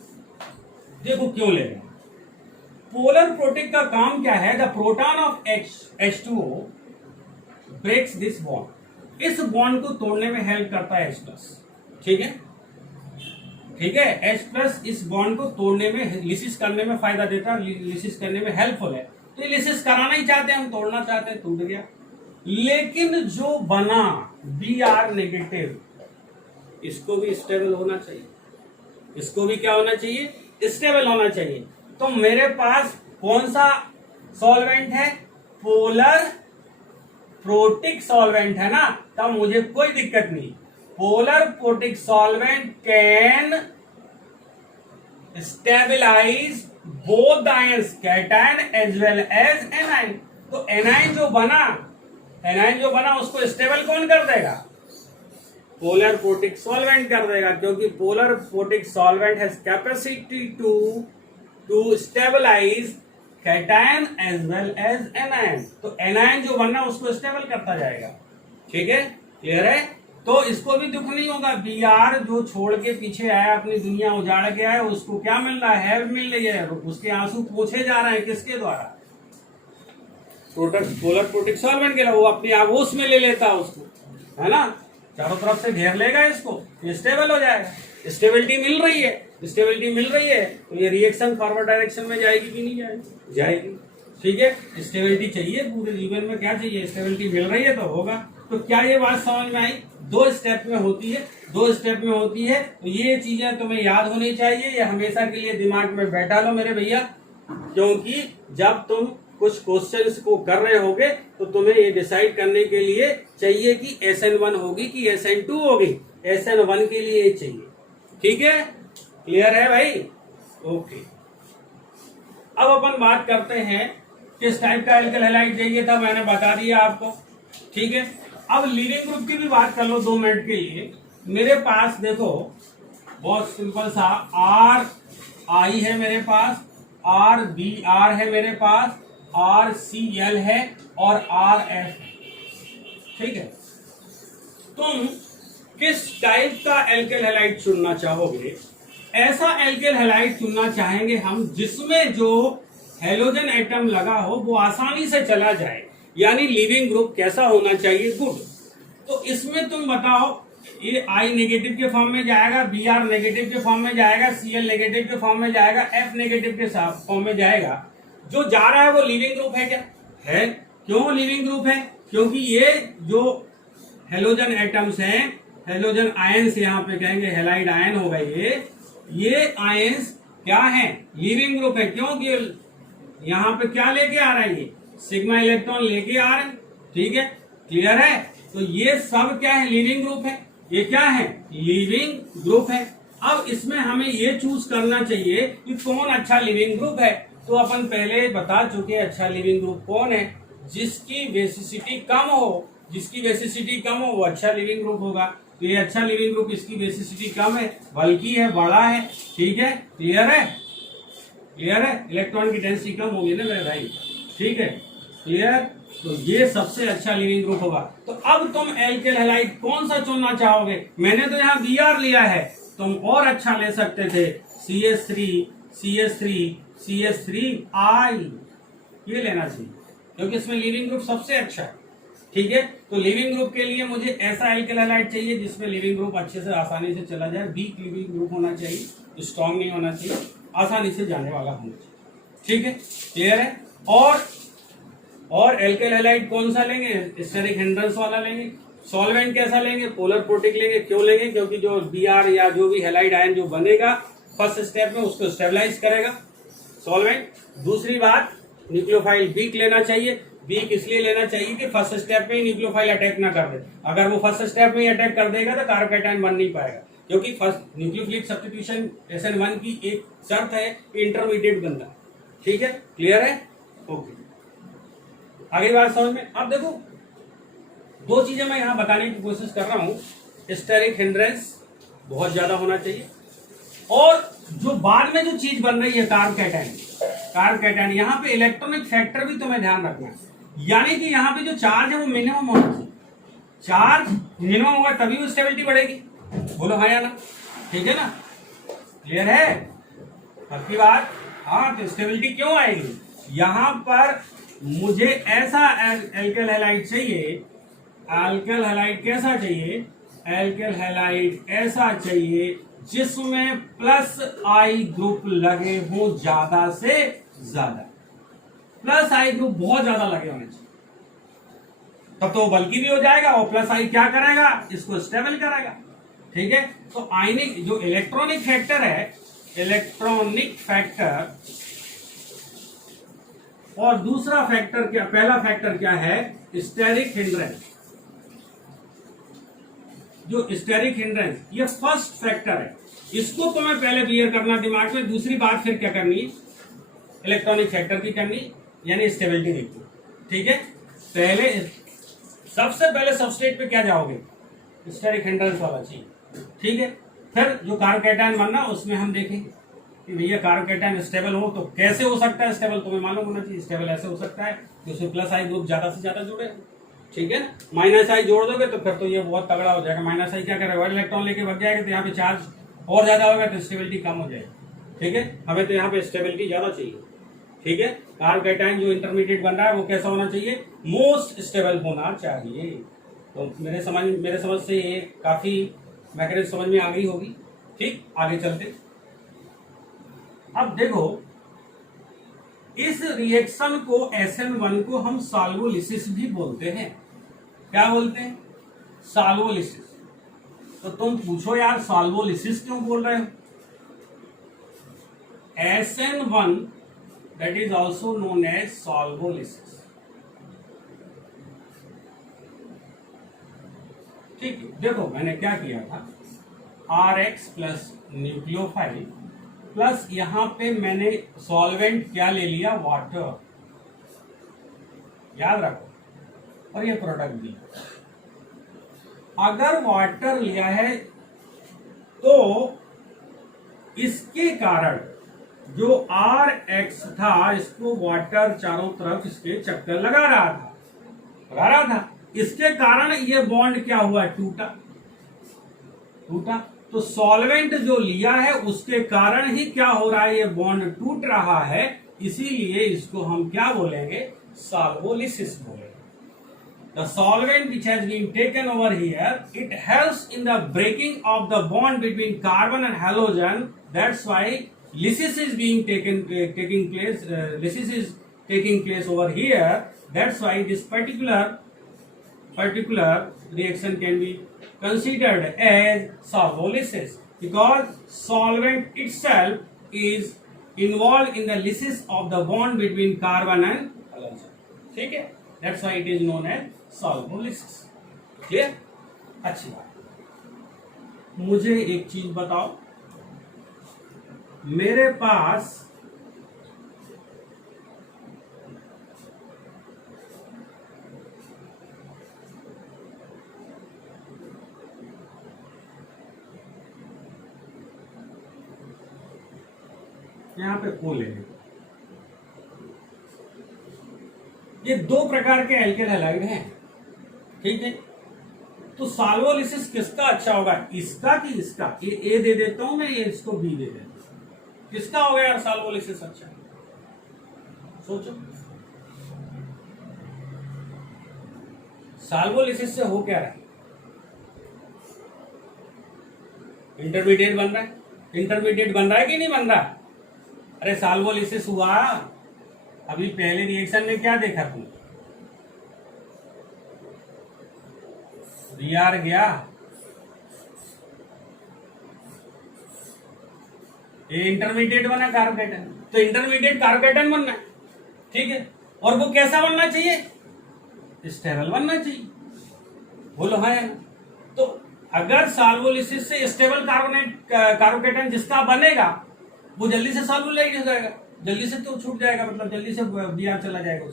देखो क्यों ले रहे हो? पोलर प्रोटिक का काम क्या है? The proton of H2O breaks this bond. इस बॉन्ड को तोड़ने में हेल्प करता है H प्लस। ठीक है, ठीक है, H प्लस इस बॉन्ड को तोड़ने में, लिसिस करने में फायदा देता है, लिसिस करने में हेल्पफुल है। तो ये लिसिस कराना ही चाहते हैं हम, तोड़ना चाहते हैं, टूट गया। लेकिन जो बना Br नेगेटिव, इसको भी स्टेबल होना चाहिए। इसको भी क्या होना चाहिए? स्टेबल होना चाहिए। तो मेरे पास कौन सा सॉल्वेंट है? पोलर प्रोटिक सॉल्वेंट है ना, तब मुझे कोई दिक्कत नहीं। Polar protic solvent can stabilise both the ions, cation as well as anion. तो एनाइन जो बना उसको स्टेबल कौन कर देगा? पोलर प्रोटिक सॉल्वेंट कर देगा, क्योंकि polar protic solvent has capacity to stabilise cation as well as anion. तो एनायन जो बनना उसको स्टेबल करता जाएगा। ठीक है, क्लियर है? तो इसको भी दुख नहीं होगा। Br जो छोड़ के पीछे आया, अपनी दुनिया उजाड़ के आया, उसको क्या मिल रहा है? हेल्प मिल रही है। उसके आंसू पोछे जा रहे हैं, किसके द्वारा? पोलर प्रोटिक सॉल्वेंट के, वो अपने आप उसमें ले लेता उसको, है ना, चारों तरफ से घेर लेगा इसको, ये स्टेबल हो जाएगा। स्टेबिलिटी मिल रही है, तो ये रिएक्शन फॉरवर्ड डायरेक्शन में जाएगी कि नहीं जाएगी? जाएगी। ठीक है, स्टेबिलिटी चाहिए पूरे जीवन में। क्या चाहिए? स्टेबिलिटी मिल रही है तो होगा। तो क्या ये बात समझ में आई? 2 स्टेप में होती है। तो ये चीजें तुम्हें याद होनी चाहिए, ये हमेशा के लिए दिमाग में बैठा लो मेरे भैया, क्योंकि जब तुम कुछ क्वेश्चंस को कर रहे होगे तो तुम्हें ये डिसाइड करने के लिए चाहिए कि SN1 होगी कि SN2 होगी। SN1 के लिए ये चाहिए। ठीक है, क्लियर है भाई? ओके, अब अपन बात करते हैं किस टाइप का एल्काइल हैलाइड चाहिए था, मैंने बता दिया आपको। ठीक है, अब लीडिंग ग्रुप की भी बात कर लो 2 मिनट के लिए। मेरे पास देखो बहुत सिंपल सा आर आई है मेरे पास, आर बी आर है मेरे पास, आर सी एल है और आर एफ है। ठीक है, तुम किस टाइप का एल्केल हैलाइड चुनना चाहोगे? ऐसा एल्केल हैलाइड चुनना चाहेंगे हम जिसमें जो हेलोजन एटम लगा हो वो आसानी से चला जाए, यानी लिविंग ग्रुप कैसा होना चाहिए? गुड। तो इसमें तुम बताओ, ये आई नेगेटिव के फॉर्म में जाएगा, बी आर नेगेटिव के फॉर्म में जाएगा, सी एल नेगेटिव के फॉर्म में जाएगा, एफ नेगेटिव के फॉर्म में जाएगा। जो जा रहा है वो लिविंग ग्रुप है क्या? है। क्यों लिविंग ग्रुप है? क्योंकि ये जो हेलोजन एटम्स हैं, हेलोजन आयंस यहाँ पे कहेंगे, हेलाइड आयन हो गए ये आयंस क्या है? लिविंग ग्रुप है। क्योंकि यहाँ पे क्या लेके आ रहा है? ये सिग्मा इलेक्ट्रॉन लेके आ रहे हैं। ठीक है, क्लियर है? तो ये सब क्या है? लिविंग ग्रुप है। ये क्या है? लिविंग ग्रुप है। अब इसमें हमें ये चूज करना चाहिए कि कौन अच्छा लिविंग ग्रुप है। तो अपन पहले बता चुके अच्छा लिविंग ग्रुप कौन है? जिसकी बेसिसिटी कम हो, जिसकी बेसिसिटी कम हो वो अच्छा लिविंग ग्रुप होगा। तो ये अच्छा लिविंग ग्रुप इसकी बेसिसिटी कम है, बल्कि है, बड़ा है। ठीक है, क्लियर है? क्लियर है? इलेक्ट्रॉन की डेंसिटी कम होगी ना मेरे भाई। ठीक है, क्लियर? तो ये सबसे अच्छा लिविंग ग्रुप होगा। तो अब तुम एल्केल हैलाइड कौन सा चुनना चाहोगे? मैंने तो यहाँ Br लिया है, तुम और अच्छा ले सकते थे CH3, CH3, CH3I, ये लेना चाहिए क्योंकि इसमें लिविंग ग्रुप सबसे अच्छा है। ठीक है, तो लिविंग ग्रुप के लिए मुझे ऐसा एल्केल हैलाइड चाहिए जिसमें लिविंग ग्रुप अच्छे से आसानी से चला जाए। वीक लिविंग ग्रुप होना चाहिए, स्ट्रॉन्ग नहीं होना चाहिए, आसानी से जाने वाला होना चाहिए। ठीक है, क्लियर है? और एल्केल हैलाइड कौन सा लेंगे? स्टेरिक हिंड्रेंस वाला लेंगे। सॉल्वेंट कैसा लेंगे? पोलर प्रोटिक लेंगे। क्यों लेंगे? क्योंकि जो Br या जो भी हैलाइड आयन जो बनेगा फर्स्ट स्टेप में उसको स्टेबलाइज करेगा सॉल्वेंट। दूसरी बात, न्यूक्लियोफाइल वीक लेना चाहिए। वीक इसलिए लेना चाहिए कि फर्स्ट स्टेप में ही न्यूक्लियोफाइल अटैक ना कर दे। अगर वो फर्स्ट स्टेप में ही अटैक कर देगा तो कार्बोकैटायन बन नहीं पाएगा, क्योंकि फर्स्ट न्यूक्लियोफिलिक सब्स्टिट्यूशन SN1 की एक शर्त है कि इंटरमीडिएट बनना। ठीक है, क्लियर है? ओके, आगे बात समझ में। अब देखो, दो चीजें मैं यहां बताने की कोशिश कर रहा हूं। स्टेरिक हिंड्रेंस बहुत ज्यादा होना चाहिए, और जो बाद में जो चीज बन रही है कार्बोकैटायन, यहाँ पे इलेक्ट्रॉनिक फैक्टर भी तुम्हें ध्यान रखना है। यानी कि यहाँ पे जो चार्ज है वो मिनिमम होना चाहिए। चार्ज मिनिमम होगा तभी वो स्टेबिलिटी बढ़ेगी। बोलो हाँ या ना? ठीक है ना? क्लियर है आपकी बात? हाँ, तो स्टेबिलिटी क्यों आएगी? यहाँ पर मुझे ऐसा एल्केल हैलाइड चाहिए। एल्केल हैलाइड कैसा चाहिए? एल्केल हैलाइड ऐसा चाहिए जिसमें प्लस आई ग्रुप लगे हो ज्यादा से ज्यादा। प्लस आई ग्रुप बहुत ज्यादा लगे होने चाहिए, तब तो बल्कि भी हो जाएगा। और प्लस आई क्या करेगा? इसको स्टेबल करेगा। ठीक है, तो आयनिक जो इलेक्ट्रॉनिक फैक्टर है, इलेक्ट्रॉनिक फैक्टर, और दूसरा फैक्टर क्या, पहला फैक्टर क्या है? Steric hindrance. जो स्टेरिक हिंड्रेंस ये फर्स्ट फैक्टर है, इसको तुम्हें पहले क्लियर करना दिमाग में। दूसरी बात फिर क्या करनी? इलेक्ट्रॉनिक फैक्टर की करनी, यानी स्टेबिलिटी देखनी। ठीक है, पहले सबसे पहले सबस्ट्रेट पे क्या जाओगे? स्टेरिक हिंड्रेंस वाला चीज। ठीक है, फिर जो कार्बोकैटायन बनना उसमें हम देखेंगे कि भैया कार्बोकैटायन स्टेबल हो तो कैसे हो सकता है स्टेबल, तुम्हें मालूम होना चाहिए। स्टेबल ऐसे हो सकता है कि उसमें प्लस आई ग्रुप ज्यादा से ज्यादा जुड़े। ठीक है, माइनस आई जोड़ दोगे तो फिर तो ये बहुत तगड़ा हो जाएगा। माइनस आई क्या करेगा? इलेक्ट्रॉन लेके भाग जाएगा, तो यहाँ पे चार्ज और ज्यादा होगा तो स्टेबिलिटी कम हो जाएगी। ठीक है, हमें तो यहाँ पे स्टेबिलिटी ज्यादा चाहिए। ठीक है, कार्बोकैटायन जो इंटरमीडिएट बन रहा है वो कैसा होना चाहिए? मोस्ट स्टेबल होना चाहिए। तो मेरे समझ से ये काफी मैकेनिज्म समझ में आ गई होगी। ठीक, आगे चलते। अब देखो, इस रिएक्शन को SN1 को हम सॉल्वोलिसिस भी बोलते हैं। क्या बोलते हैं? सॉल्वोलिसिस। तो तुम पूछो यार सॉल्वोलिसिस क्यों बोल रहे हो? SN1 that is also known as solvolysis. ठीक है, देखो मैंने क्या किया था, RX प्लस न्यूक्लियोफाइल प्लस यहां पे मैंने सॉल्वेंट क्या ले लिया? वाटर, याद रखो, और ये प्रोडक्ट भी। अगर वाटर लिया है तो इसके कारण जो आर एक्स था, इसको वाटर चारों तरफ इसके चक्कर लगा रहा था। इसके कारण ये बॉन्ड क्या हुआ, टूटा। तो सॉल्वेंट जो लिया है उसके कारण ही क्या हो रहा है, ये बॉन्ड टूट रहा है। इसीलिए इसको हम क्या बोलेंगे, सॉल्वोलिसिस बोलेंगे। The solvent which has been taken over here, it helps in the breaking of the bond between carbon and halogen. That's why lysis is being taking place. Lysis is taking place over here. That's why this particular reaction can be considered as solvolysis, because solvent itself is involved in the lysis of the bond between carbon and halogen. ठीक है, that's why it is known as solvolysis. Clear? अच्छी बात। मुझे एक चीज बताओ, मेरे पास यहां पे ओ ले लो। ये दो प्रकार के एल्केन हैलाइड हैं, ठीक है। तो सॉल्वोलिसिस किसका अच्छा होगा, इसका कि इसका? ये ए दे देता हूं मैं, ये इसको बी दे देता हूं। किसका होगा यार सॉल्वोलिसिस अच्छा? सोचो, सॉल्वोलिसिस से हो क्या रहा है? इंटरमीडिएट बन रहा है। इंटरमीडिएट बन रहा है कि नहीं बन रहा? अरे सॉल्वोलिसिस हुआ, अभी पहले रिएक्शन में क्या देखा तुम? Br गया, ये इंटरमीडिएट बना कार्बोकेटन, तो इंटरमीडिएट कार्बोकेटन बनना है, ठीक है। और वो कैसा बनना चाहिए, स्टेबल बनना चाहिए, बोलो हाँ या ना। तो अगर सॉल्वोलिसिस से स्टेबल कार्बोकेटन जिसका बनेगा वो जल्दी से सॉल्वोलाइज हो जाएगा, जल्दी से तो छूट जाएगा, मतलब जल्दी से Br चला जाएगा,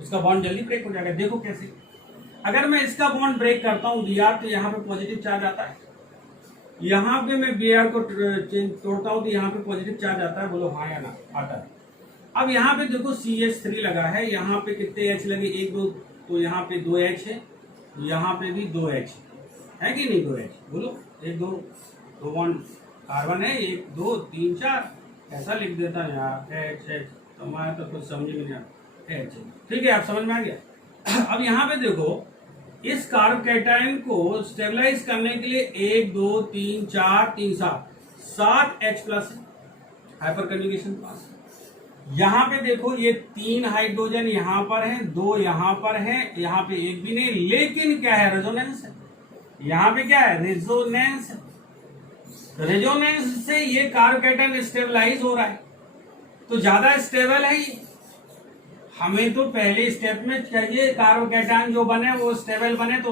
उसका बॉन्ड जल्दी ब्रेक हो जाएगा। देखो कैसे, अगर मैं इसका बॉन्ड ब्रेक करता हूं Br, तो यहाँ पे पॉजिटिव चार्ज आता है, यहाँ पे मैं Br को तोड़ता हूं तो यहाँ पे पॉजिटिव चार्ज आता है, बोलो हाँ या ना, आता है। अब यहाँ पे देखो CH3 लगा है, यहाँ पे कितने H लगे, 1 2, तो यहाँ पे 2 H है, यहाँ पे भी 2 H है कि नहीं, 2 H, बोलो 1 2 2 बॉन्ड कार्बन है, 1 2 3 4, ऐसा लिख देता है यार, H H, तुम्हारा तो कुछ समझ में नहीं आता, H, ठीक है, आप समझ में आ गया। अब यहाँ पे देखो, इस कार्बोकेटाइन को स्टेबलाइज करने के लिए 1 2 3 4 3 7 H प्लस हाइपर कन्जुगेशन पास। यहाँ पे देखो ये 3 हाइड्रोजन यहाँ पर है, 2 यहाँ पर है, यहाँ पे एक भी नहीं, लेकिन क्या है, रेजोनेंस है। यहाँ पे क्या है, रेजोनेंस है। रेजोनेंस से ये कार्बोकेटाइन स्टेबलाइज हो रहा है, तो ज्यादा स्टेबल है ये। हमें तो पहले स्टेप में चाहिए कार्बोकेटाइन जो बने वो स्टेबल बने, तो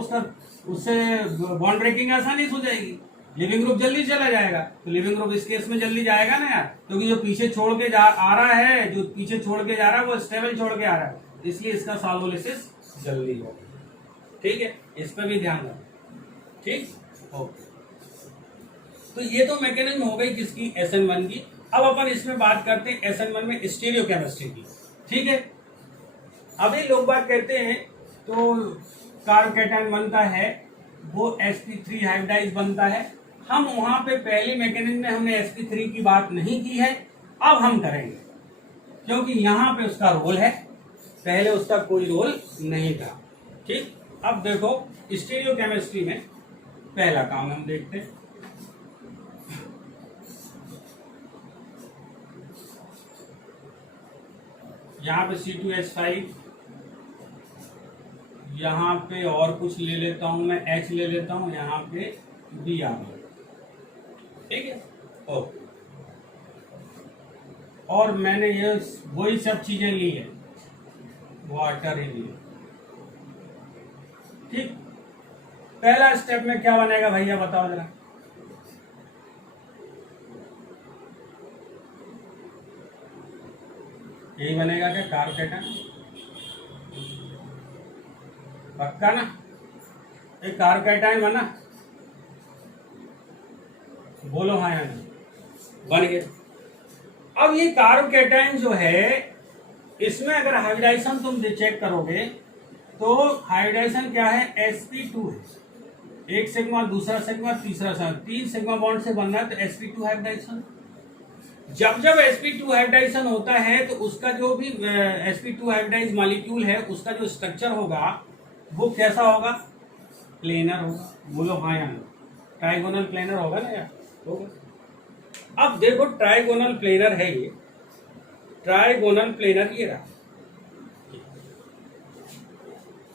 उससे बॉन्ड ब्रेकिंग आसानी हो जाएगी, लिविंग ग्रुप जल्दी चला जाएगा। तो लिविंग ग्रुप इस केस में जल्दी जाएगा ना यार, क्योंकि जो पीछे छोड़ के आ रहा है, जो पीछे छोड़ के जा रहा है वो स्टेबल छोड़ के आ रहा है, इसलिए इसका सॉल्वोलिसिस जल्दी होगा, ठीक है, इस पर भी ध्यान रखो, ठीक, ओके। तो ये तो मैकेनिज्म हो गई किसकी, SN1 की। अब अपन इसमें बात करते हैं SN1 में स्टीरियोकेमिस्ट्री की, ठीक है। अभी लोग बात कहते हैं तो कार्बोकेटाइन बनता है, वो sp3 हाइब्रिडाइज बनता है। हम वहां पे पहले मैकेनिज्म में हमने sp3 की बात नहीं की है, अब हम करेंगे, क्योंकि यहाँ पे उसका रोल है, पहले उसका कोई रोल नहीं था, ठीक। अब देखो स्टीरियोकेमिस्ट्री में पहला काम हम देखते हैं। यहाँ पे C2H5, यहाँ पे और कुछ ले लेता हूं मैं, H ले लेता हूं, यहाँ पे Br, ठीक है, ओके। और मैंने ये वही सब चीजें ली है, वाटर ही ली, ठीक। पहला स्टेप में क्या बनेगा भैया बताओ जरा, यही बनेगा क्या, कार्बोकेटाइन, पक्का ना? एक कार्ब कैटायन बना, बोलो हाँ या नहीं, बन गया। अब ये कार्ब कैटायन जो है इसमें अगर हाइब्रिडाइजेशन तुम चेक करोगे तो हाइब्रिडाइजेशन क्या है, sp2 है, एक सिग्मा दूसरा सिग्मा तीसरा सिग्मा, 3 सिग्मा बॉन्ड से बनना है तो sp2 हाइब्रिडाइजेशन। जब जब sp2 हाइब्रिडाइजेशन होता है तो उसका जो भी sp2 हाइब्रिडाइज मॉलिक्यूल है उसका जो स्ट्रक्चर होगा वो कैसा होगा, प्लेनर होगा, बोलो हाँ या नहीं, ट्राइगोनल प्लेनर होगा ना यार, होगा। अब देखो ट्राइगोनल प्लेनर है ये, ट्राइगोनल प्लेनर ये रहा,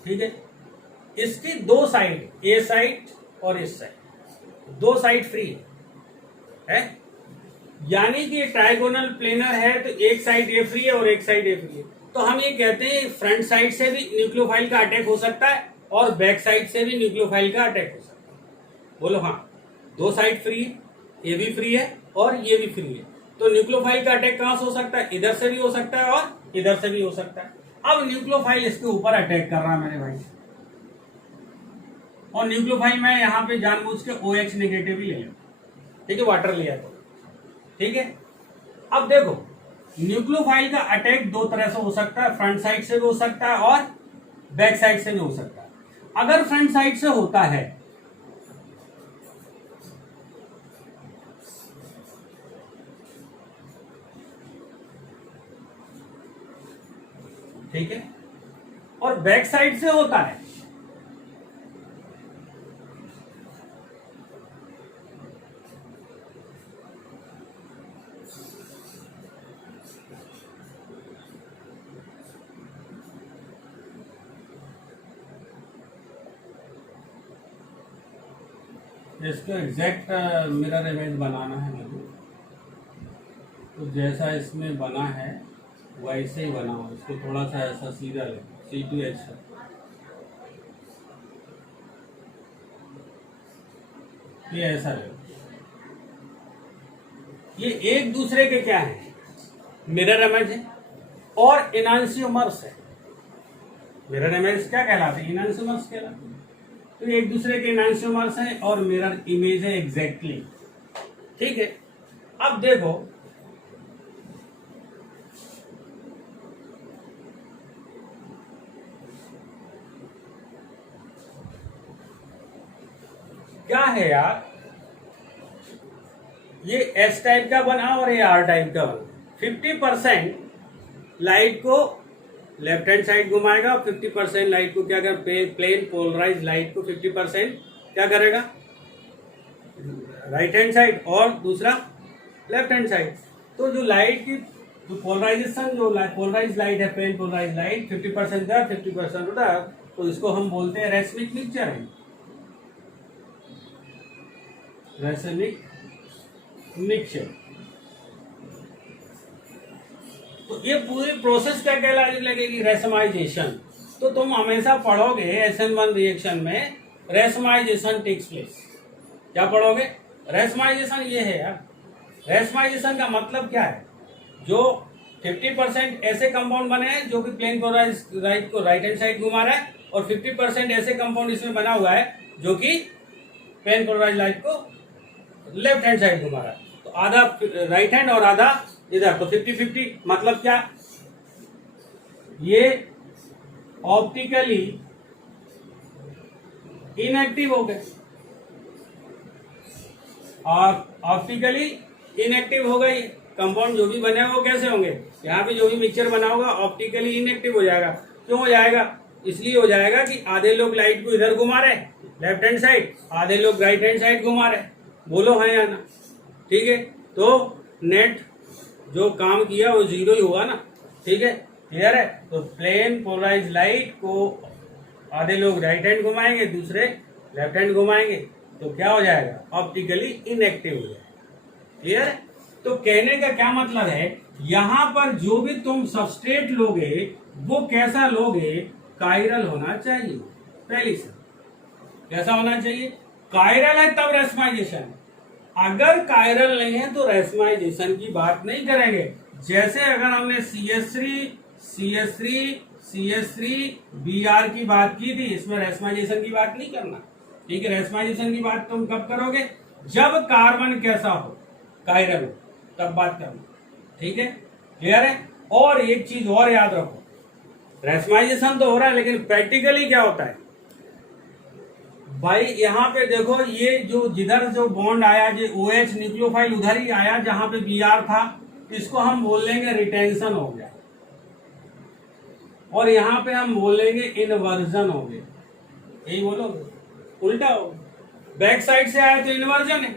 ठीक है। इसकी दो साइड, ए साइड और इस साइड, दो साइड फ्री है, यानी कि ट्राइगोनल प्लेनर है तो एक साइड ए फ्री है और एक साइड ए फ्री है। तो हम ये कहते हैं फ्रंट साइड से भी न्यूक्लियोफाइल का अटैक हो सकता है और बैक साइड से भी न्यूक्लियोफाइल का अटैक हो सकता है, बोलो हाँ। दो साइड फ्री है, ये भी फ्री है और ये भी फ्री है, तो न्यूक्लियोफाइल का अटैक कहां से हो सकता है, इधर से भी हो सकता है और इधर से भी हो सकता है। अब न्यूक्लियोफाइल इसके ऊपर अटैक कर रहा है मेरे भाई, और न्यूक्लियोफाइल मैं यहाँ पे जानबूझ के OH नेगेटिव ही ले लूं, ठीक है, वाटर लिया तो, ठीक है। अब देखो न्यूक्लियोफाइल का अटैक दो तरह से हो सकता है, फ्रंट साइड से भी हो सकता है और बैक साइड से भी हो सकता है। अगर फ्रंट साइड से होता है ठीक है, और बैक साइड से होता है इसको एग्जैक्ट मिरर इमेज बनाना है मुझे, तो जैसा इसमें बना है वैसे ही बनाओ, इसको थोड़ा सा ऐसा सीधा ले, C2H ये ऐसा ले, ये एक दूसरे के क्या है, मिरर इमेज है और इनांसियोमर्स है। मिरर इमेज क्या कहलाते हैं, इनांसियोमर्स कहलाते हैं। तो एक दूसरे के इनांसियोमर्स है और मिरर इमेज है एग्जैक्टली, ठीक है। अब देखो क्या है यार, ये S टाइप का बना और ये R टाइप का बना। 50% लाइट को लेफ्ट हैंड साइड घुमाएगा और 50% लाइट को क्या कर, प्लेन पोलराइज लाइट को 50% क्या करेगा, राइट हैंड साइड और दूसरा लेफ्ट हैंड साइड। तो जो लाइट की जो पोलराइजेशन, जो पोलराइज लाइट है, प्लेन पोलराइज लाइट 50% इधर 50% उधर, तो इसको हम बोलते हैं रेसमिक मिक्सचर है, रेसमिक मिक्सचर। तो ये पूरी प्रोसेस क्या कहलाने लगेगी, रेसमाइजेशन। तो तुम हमेशा पढ़ोगे SN1 रिएक्शन में रेसमाइजेशन टेक्स प्लेस, क्या पढ़ोगे, रेसमाइजेशन। ये है यार, रेसमाइजेशन का मतलब क्या है, जो 50% ऐसे कंपाउंड बने हैं जो कि प्लेन पोलराइज लाइट को राइट हैंड साइड घुमा रहा है और 50% ऐसे कंपाउंड इसमें बना हुआ है जो कि प्लेन पोलराइज लाइट को लेफ्ट हैंड साइड घुमा रहा है। तो आधा राइट हैंड और आधा इधर, तो 50-50। मतलब क्या, ये ऑप्टिकली इनएक्टिव हो गए, और ऑप्टिकली इनएक्टिव हो गई। कंपाउंड जो भी बने वो कैसे होंगे, यहाँ पे जो भी मिक्सचर बना होगा ऑप्टिकली इनएक्टिव हो जाएगा। क्यों हो जाएगा, इसलिए हो जाएगा कि आधे लोग लाइट को इधर घुमा रहे लेफ्ट हैंड साइड, आधे लोग राइट हैंड साइड घुमा रहे, बोलो हाँ या ना, ठीक है। तो नेट जो काम किया वो जीरो ही हुआ ना, ठीक है, क्लियर है। तो प्लेन पोलराइज लाइट को आधे लोग राइट हैंड घुमाएंगे, दूसरे लेफ्ट हैंड घुमाएंगे, तो क्या हो जाएगा, ऑप्टिकली इनएक्टिव हो जाएगा, क्लियर है। तो कहने का क्या मतलब है, यहां पर जो भी तुम सबस्ट्रेट लोगे वो कैसा लोगे, कायरल होना चाहिए, पहली से कैसा होना चाहिए, कायरल है तब रेसमाइजेशन। अगर कायरल नहीं है तो रेसमाइजेशन की बात नहीं करेंगे। जैसे अगर हमने CH3 CH3 Br की बात की थी, इसमें रेसमाइजेशन की बात नहीं करना, ठीक है। रेशमाइजेशन की बात तुम कब करोगे? जब कार्बन कैसा हो, कायरल हो, तब बात करो। ठीक है, क्लियर है। और एक चीज और याद रखो, रेशमाइजेशन तो हो रहा है लेकिन प्रैक्टिकली क्या होता है भाई, यहाँ पे देखो ये जो जिधर जो बॉन्ड आया, जो OH न्यूक्लियोफाइल उधर ही आया जहां पे Br था, इसको हम बोल लेंगे रिटेंशन हो गया, और यहाँ पे हम बोलेंगे इन्वर्जन हो गया। यही बोलोगे, उल्टा हो। बैक साइड से आया तो इन्वर्जन है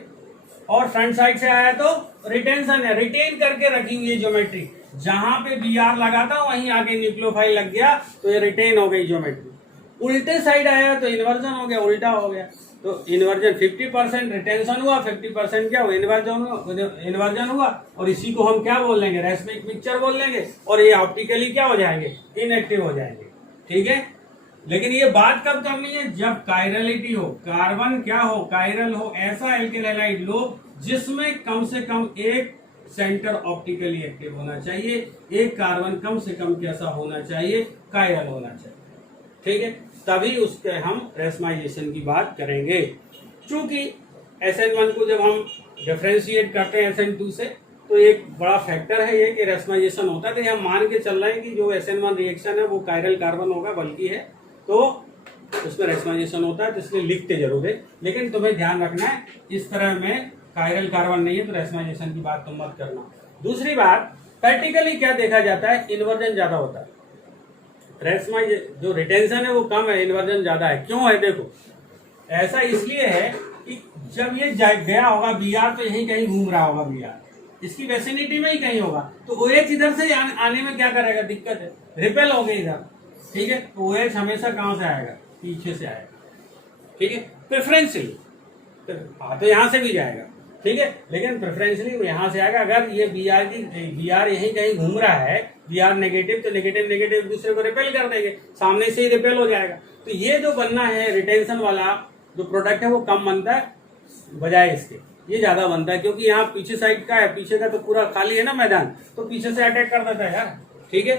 और फ्रंट साइड से आया तो रिटेंशन है। रिटेन करके रखी हुई है ज्योमेट्री, जहां पे Br लगा था वहीं आगे न्यूक्लियोफाइल लग गया तो ये रिटेन हो गई ज्योमेट्री। उल्टे साइड आया तो इन्वर्जन हो गया, उल्टा हो गया। तो इन्वर्जन 50% रिटेंशन हुआ, 50% क्या हुआ, इन्वर्जन हुआ। और इसी को हम क्या बोल लेंगे, रेशमिक मिक्सचर बोल लेंगे, और ये ऑप्टिकली क्या हो जाएंगे, इनएक्टिव हो जाएंगे। ठीक है, लेकिन ये बात कब करनी है, जब कायरलिटी हो, कार्बन क्या हो, कायरल हो, ऐसा एल्किल हैलाइड लो जिसमें कम से कम एक सेंटर ऑप्टिकली एक्टिव होना चाहिए, एक कार्बन कम से कम कैसा होना चाहिए, कायरल होना चाहिए। ठीक है, तभी उसके हम रेशमाइजेशन की बात करेंगे। चूंकि SN1 को जब हम डिफरेंशिएट करते हैं SN2 से, तो एक बड़ा फैक्टर है ये कि रेशमाइजेशन होता है। तो हम मान के चल रहे हैं कि जो SN1 रिएक्शन है वो कायरल कार्बन होगा, बल्कि है, तो उसमें रेशमाइजेशन होता है, तो इसलिए लिखते जरूर है। लेकिन तुम्हें ध्यान रखना है, इस तरह में कायरल कार्बन नहीं है तो रेशमाइजेशन की बात तुम मत करना। दूसरी बात, प्रैक्टिकली क्या देखा जाता है, इन्वर्जन ज्यादा होता है, जो रिटेंशन है वो कम है, इन्वर्जन ज्यादा है। क्यों है, देखो ऐसा इसलिए है कि जब ये गया होगा Br, तो यहीं कहीं घूम रहा होगा Br, इसकी वेसिनिटी में ही कहीं होगा, तो OH इधर से आने में क्या करेगा, दिक्कत है, रिपेल हो गई इधर। ठीक है, तो OH हमेशा कहां से आएगा, पीछे से आएगा। ठीक है, प्रेफरेंशियली तो यहां से भी जाएगा। ठीक है, लेकिन प्रेफरेंशियली यहां से आएगा। अगर ये Br यहीं कहीं घूम रहा है, Br नेगेटिव, तो नेगेटिव नेगेटिव एक दूसरे को रिपेल कर देंगे, सामने से ही रिपेल हो जाएगा। तो ये जो बनना है रिटेंशन वाला जो प्रोडक्ट है वो कम बनता है बजाय इसके, ये ज्यादा बनता है, क्योंकि यहाँ पीछे साइड का है, पीछे का तो पूरा खाली है ना मैदान, तो पीछे से अटैक कर देता है यार। ठीक है,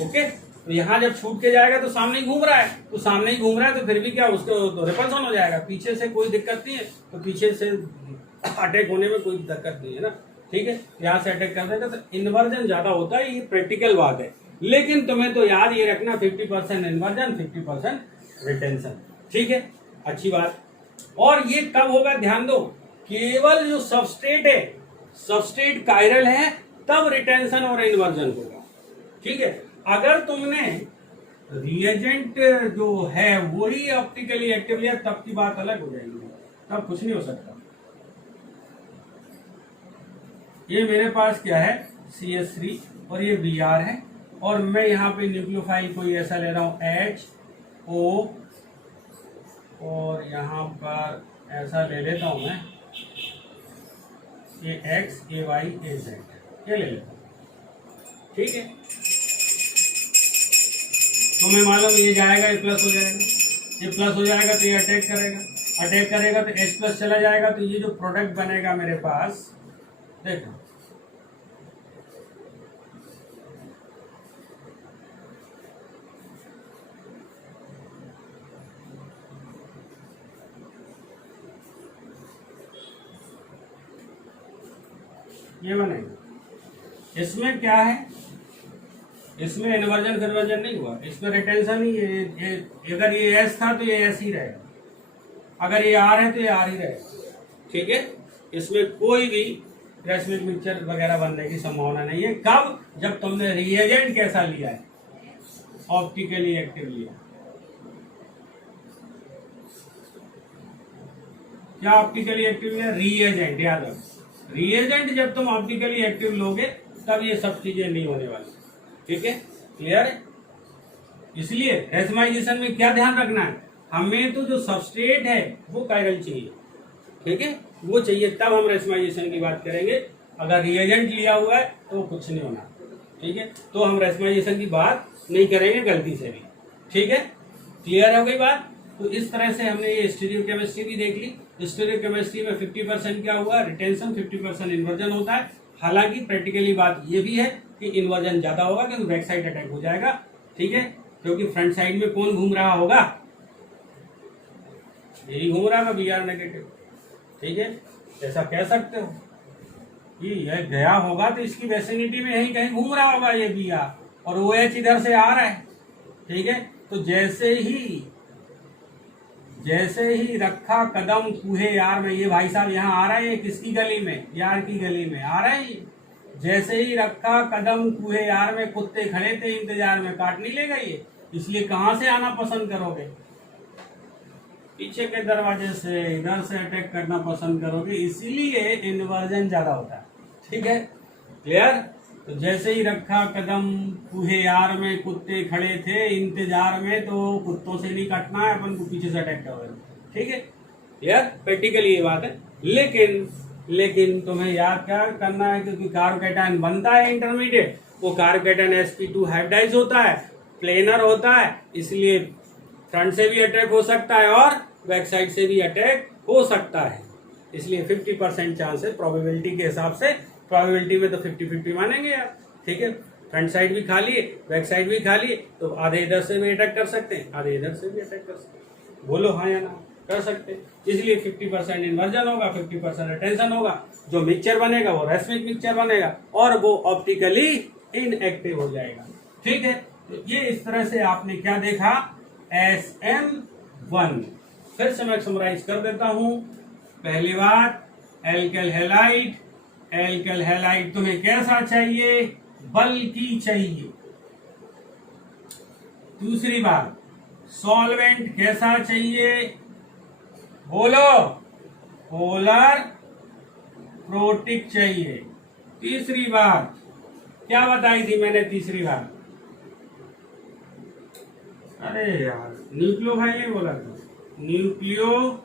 ओके। तो यहाँ जब छूट के जाएगा तो सामने ही घूम रहा है, तो सामने ही घूम रहा है तो फिर भी क्या, उसको तो रिपल्सन हो जाएगा, पीछे से कोई दिक्कत नहीं है, तो पीछे से अटैक होने में कोई दिक्कत नहीं है ना। ठीक है, यहाँ से अटैक कर देगा, तो इन्वर्जन ज्यादा होता है, ये प्रैक्टिकल बात है। लेकिन तुम्हें तो याद ये रखना, 50% इन्वर्जन, 50% रिटेंशन। ठीक है, अच्छी बात। और ये कब होगा, ध्यान दो, केवल जो सबस्ट्रेट है, सबस्ट्रेट कायरल है, तब रिटेंशन और इन्वर्जन होगा। ठीक है, अगर तुमने रिएजेंट जो है वही ऑप्टिकली एक्टिव लिया, तब की बात अलग हो जाएगी, तब कुछ नहीं हो सकता। ये मेरे पास क्या है, CH3 और ये Br है, और मैं यहाँ पे न्यूक्लियोफाइल कोई ऐसा ले रहा हूँ HO, और यहाँ पर ऐसा ले लेता हूँ मैं AX AY AZ, ये ले लेता हूँ। ठीक है, तुम्हें मालूम ये जाएगा, ये प्लस हो जाएगा, ये प्लस हो जाएगा तो ये अटैक करेगा, अटैक करेगा तो H प्लस चला जाएगा, तो ये जो प्रोडक्ट बनेगा मेरे पास, देखो ये बनेगा। इसमें क्या है, इसमें इन्वर्जन कन्वर्जन नहीं हुआ, इसमें रिटेंशन ही ये अगर ये S था तो ये S ही रहेगा, अगर ये R है तो ये R ही रहेगा। ठीक है, इसमें कोई भी रेशमिक मिक्सचर वगैरह बनने की संभावना नहीं है। कब, जब तुमने रिएजेंट कैसा लिया है, ऑप्टिकली एक्टिव लिया। क्या ऑप्टिकली एक्टिव लिया, रिएजेंट, याद रखो, रिएजेंट जब तुम ऑप्टिकली एक्टिव लोगे तब ये सब चीजें नहीं होने वाली। ठीक है, क्लियर है। इसलिए रेशमाइजेशन में क्या ध्यान रखना है, हमें तो जो सबस्ट्रेट है वो कायरल चाहिए। ठीक है, वो चाहिए, तब हम रेशमाइजेशन की बात करेंगे। अगर रिएजेंट लिया हुआ है तो कुछ नहीं होना। ठीक है, तो हम रेशमाइजेशन की बात नहीं करेंगे गलती से भी। ठीक है, क्लियर हो गई बात। तो इस तरह से हमने ये स्टीरियोकेमिस्ट्री भी देख ली। स्टीरियोकेमिस्ट्री में 50% क्या हुआ, रिटेंशन, 50% इन्वर्जन होता है। हालांकि प्रैक्टिकली बात ये भी है कि इन्वर्जन ज्यादा होगा क्योंकि बैक साइड अटैक हो जाएगा। ठीक है, क्योंकि फ्रंट साइड में कौन घूम रहा होगा, यही घूम रहा है Br नेगेटिव, ठीक है। ऐसा कह सकते हो कि यह गया होगा तो इसकी वेसिनिटी में यहीं कहीं घूम रहा होगा ये Br, और OH इधर से आ रहा है, ठीक है। तो जैसे ही रखा कदम कूहे यार में, ये भाई साहब यहाँ आ रहा है, ये किसकी गली में, यार की गली में आ रहा है ये। जैसे ही रखा कदम कूहे यार में, कुत्ते खड़े थे इंतजार में, काट नहीं लेगा ये, इसलिए कहाँ से आना पसंद करोगे, पीछे के दरवाजे से, इधर से अटैक करना पसंद करोगे, इसीलिए इन्वर्जन ज्यादा होता है, ठीक है, क्लियर। तो जैसे ही रखा कदम कूहे यार में, कुत्ते खड़े थे इंतजार में, तो कुत्तों से नहीं काटना है अपन को, पीछे से अटैक करोगे, ठीक है, क्लियर। प्रैक्टिकली ये बात है। लेकिन तुम्हें याद क्या करना है, क्योंकि कार्बोकैटायन बनता है इंटरमीडिएट, वो कार्बोकैटायन sp2 हाइब्रिडाइज होता है, प्लेनर होता है, इसलिए फ्रंट से भी अटैक हो सकता है और बैक साइड से भी अटैक हो सकता है, इसलिए 50% चांस है प्रोबेबिलिटी के हिसाब से। प्रोबेबिलिटी में तो 50-50 मानेंगे यार, ठीक है। फ्रंट साइड भी खा लिए, बैक साइड भी खा लिए, तो आधे इधर से भी अटैक कर सकते हैं, आधे इधर से भी अटैक कर सकते हैं, बोलो हाँ या ना, कर सकते हैं। इसलिए 50% इन्वर्जन होगा, 50% अटेंशन होगा, जो मिक्सचर बनेगा वो रेस्मिक मिक्सचर बनेगा, और वो ऑप्टिकली इनएक्टिव हो जाएगा, ठीक है। तो ये इस तरह से आपने क्या देखा, SM1। फिर से मैं समराइज कर देता हूं। पहली बात, एल्केल हैलाइड तुम्हें कैसा चाहिए, बल्कि चाहिए। दूसरी बात, सॉल्वेंट कैसा चाहिए, बोलो, पोलर प्रोटिक चाहिए। तीसरी बात क्या बताई थी मैंने, तीसरी बात, अरे यार न्यूक्लियोफाइल नहीं बोला था, न्यूक्लियोफाइल,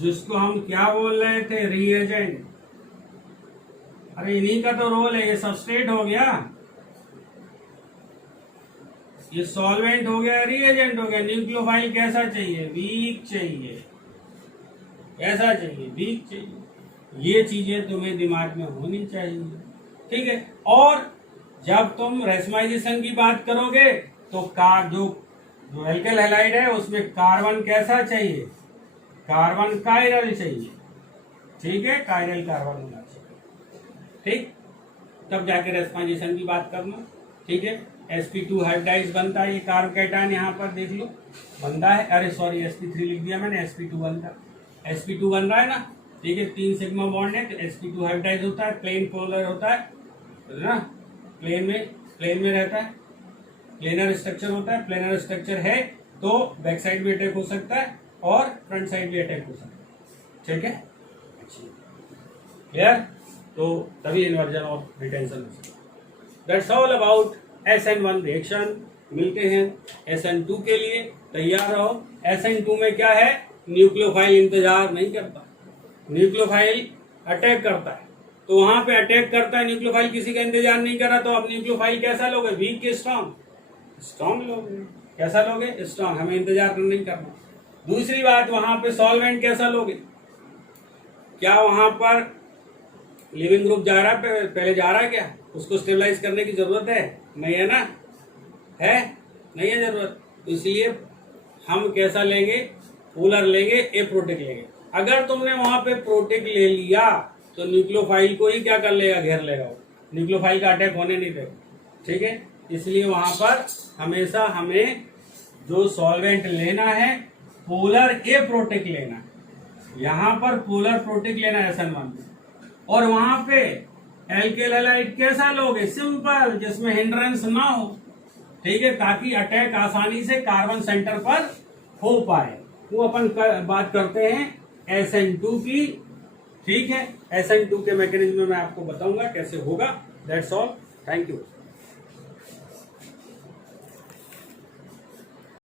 जिसको हम क्या बोल रहे थे, रिएजेंट। अरे इन्हीं का तो रोल है, ये सबस्ट्रेट हो गया, ये सॉल्वेंट हो गया, रिएजेंट हो गया। न्यूक्लियोफाइल कैसा चाहिए, वीक चाहिए, कैसा चाहिए, वीक चाहिए। ये चीजें तुम्हें दिमाग में होनी चाहिए, ठीक है। और जब तुम रेसमाइजेशन की बात करोगे तो जो एल्केल हैलाइड है उसमें कार्बन कैसा चाहिए, कार्बन कायरल चाहिए, ठीक है, कायरल कार्बन होना चाहिए, ठीक, तब जाके रेसमाइजेशन की बात करना, ठीक है। sp2 हाइब्रिडाइज बनता है, ये कार्बोकैटायन यहाँ पर देख लो बनता है, अरे सॉरी sp3 लिख दिया मैंने, sp2 बनता है, sp2 बन रहा है ना, ठीक है। 3 सिग्मा बॉन्ड है, तो sp2 हाइब्रिडाइज होता है, प्लेन पोलर होता है ना, प्लेन में रहता है, प्लेनर स्ट्रक्चर होता है। प्लेनर स्ट्रक्चर है तो बैक साइड भी अटैक हो सकता है और फ्रंट साइड भी अटैक हो सकता है, ठीक है, क्लियर। तो तभी इन्वर्जन और रिटेंशन हो सकता है। That's all about SN1 reaction. मिलते हैं SN2 के लिए, तैयार रहो। SN2 में क्या है, न्यूक्लियोफाइल इंतजार नहीं करता, न्यूक्लियोफाइल अटैक करता है, तो वहां पे अटैक करता है, न्यूक्लियोफाइल किसी का इंतजार नहीं कर रहा, तो अब न्यूक्लियोफाइल कैसा लोगे, वीक के स्ट्रॉन्ग, स्ट्रॉन्ग लोगे, कैसा लोगे, स्ट्रॉन्ग, हमें इंतजार नहीं करना। दूसरी बात, वहां पे सॉल्वेंट कैसा लोगे, क्या वहां पर लिविंग ग्रुप जा रहा है, पहले जा रहा है क्या, उसको स्टेबलाइज करने की जरूरत है, नहीं है ना, है नहीं है जरूरत, तो इसलिए हम कैसा लेंगे, पोलर लेंगे, ए प्रोटिक लेंगे। अगर तुमने वहां पे प्रोटिक ले लिया तो न्यूक्लियोफाइल को ही क्या कर लेगा, घेर लेगा, वो न्यूक्लियोफाइल का अटैक होने नहीं देगा, ठीक है। इसलिए वहां पर हमेशा हमें जो सॉल्वेंट लेना है, पोलर ए प्रोटिक लेना है, यहाँ पर पोलर प्रोटिक लेना है SN1 में, और वहां पे एल्केल हैलाइड कैसा लोगे, सिंपल, जिसमें हिंड्रेंस ना हो, ठीक है, ताकि अटैक आसानी से कार्बन सेंटर पर हो पाए। वो अपन बात करते हैं SN2 की, ठीक है। SN2 के मैकेनिज्म में मैं आपको बताऊंगा कैसे होगा। That's all, thank you.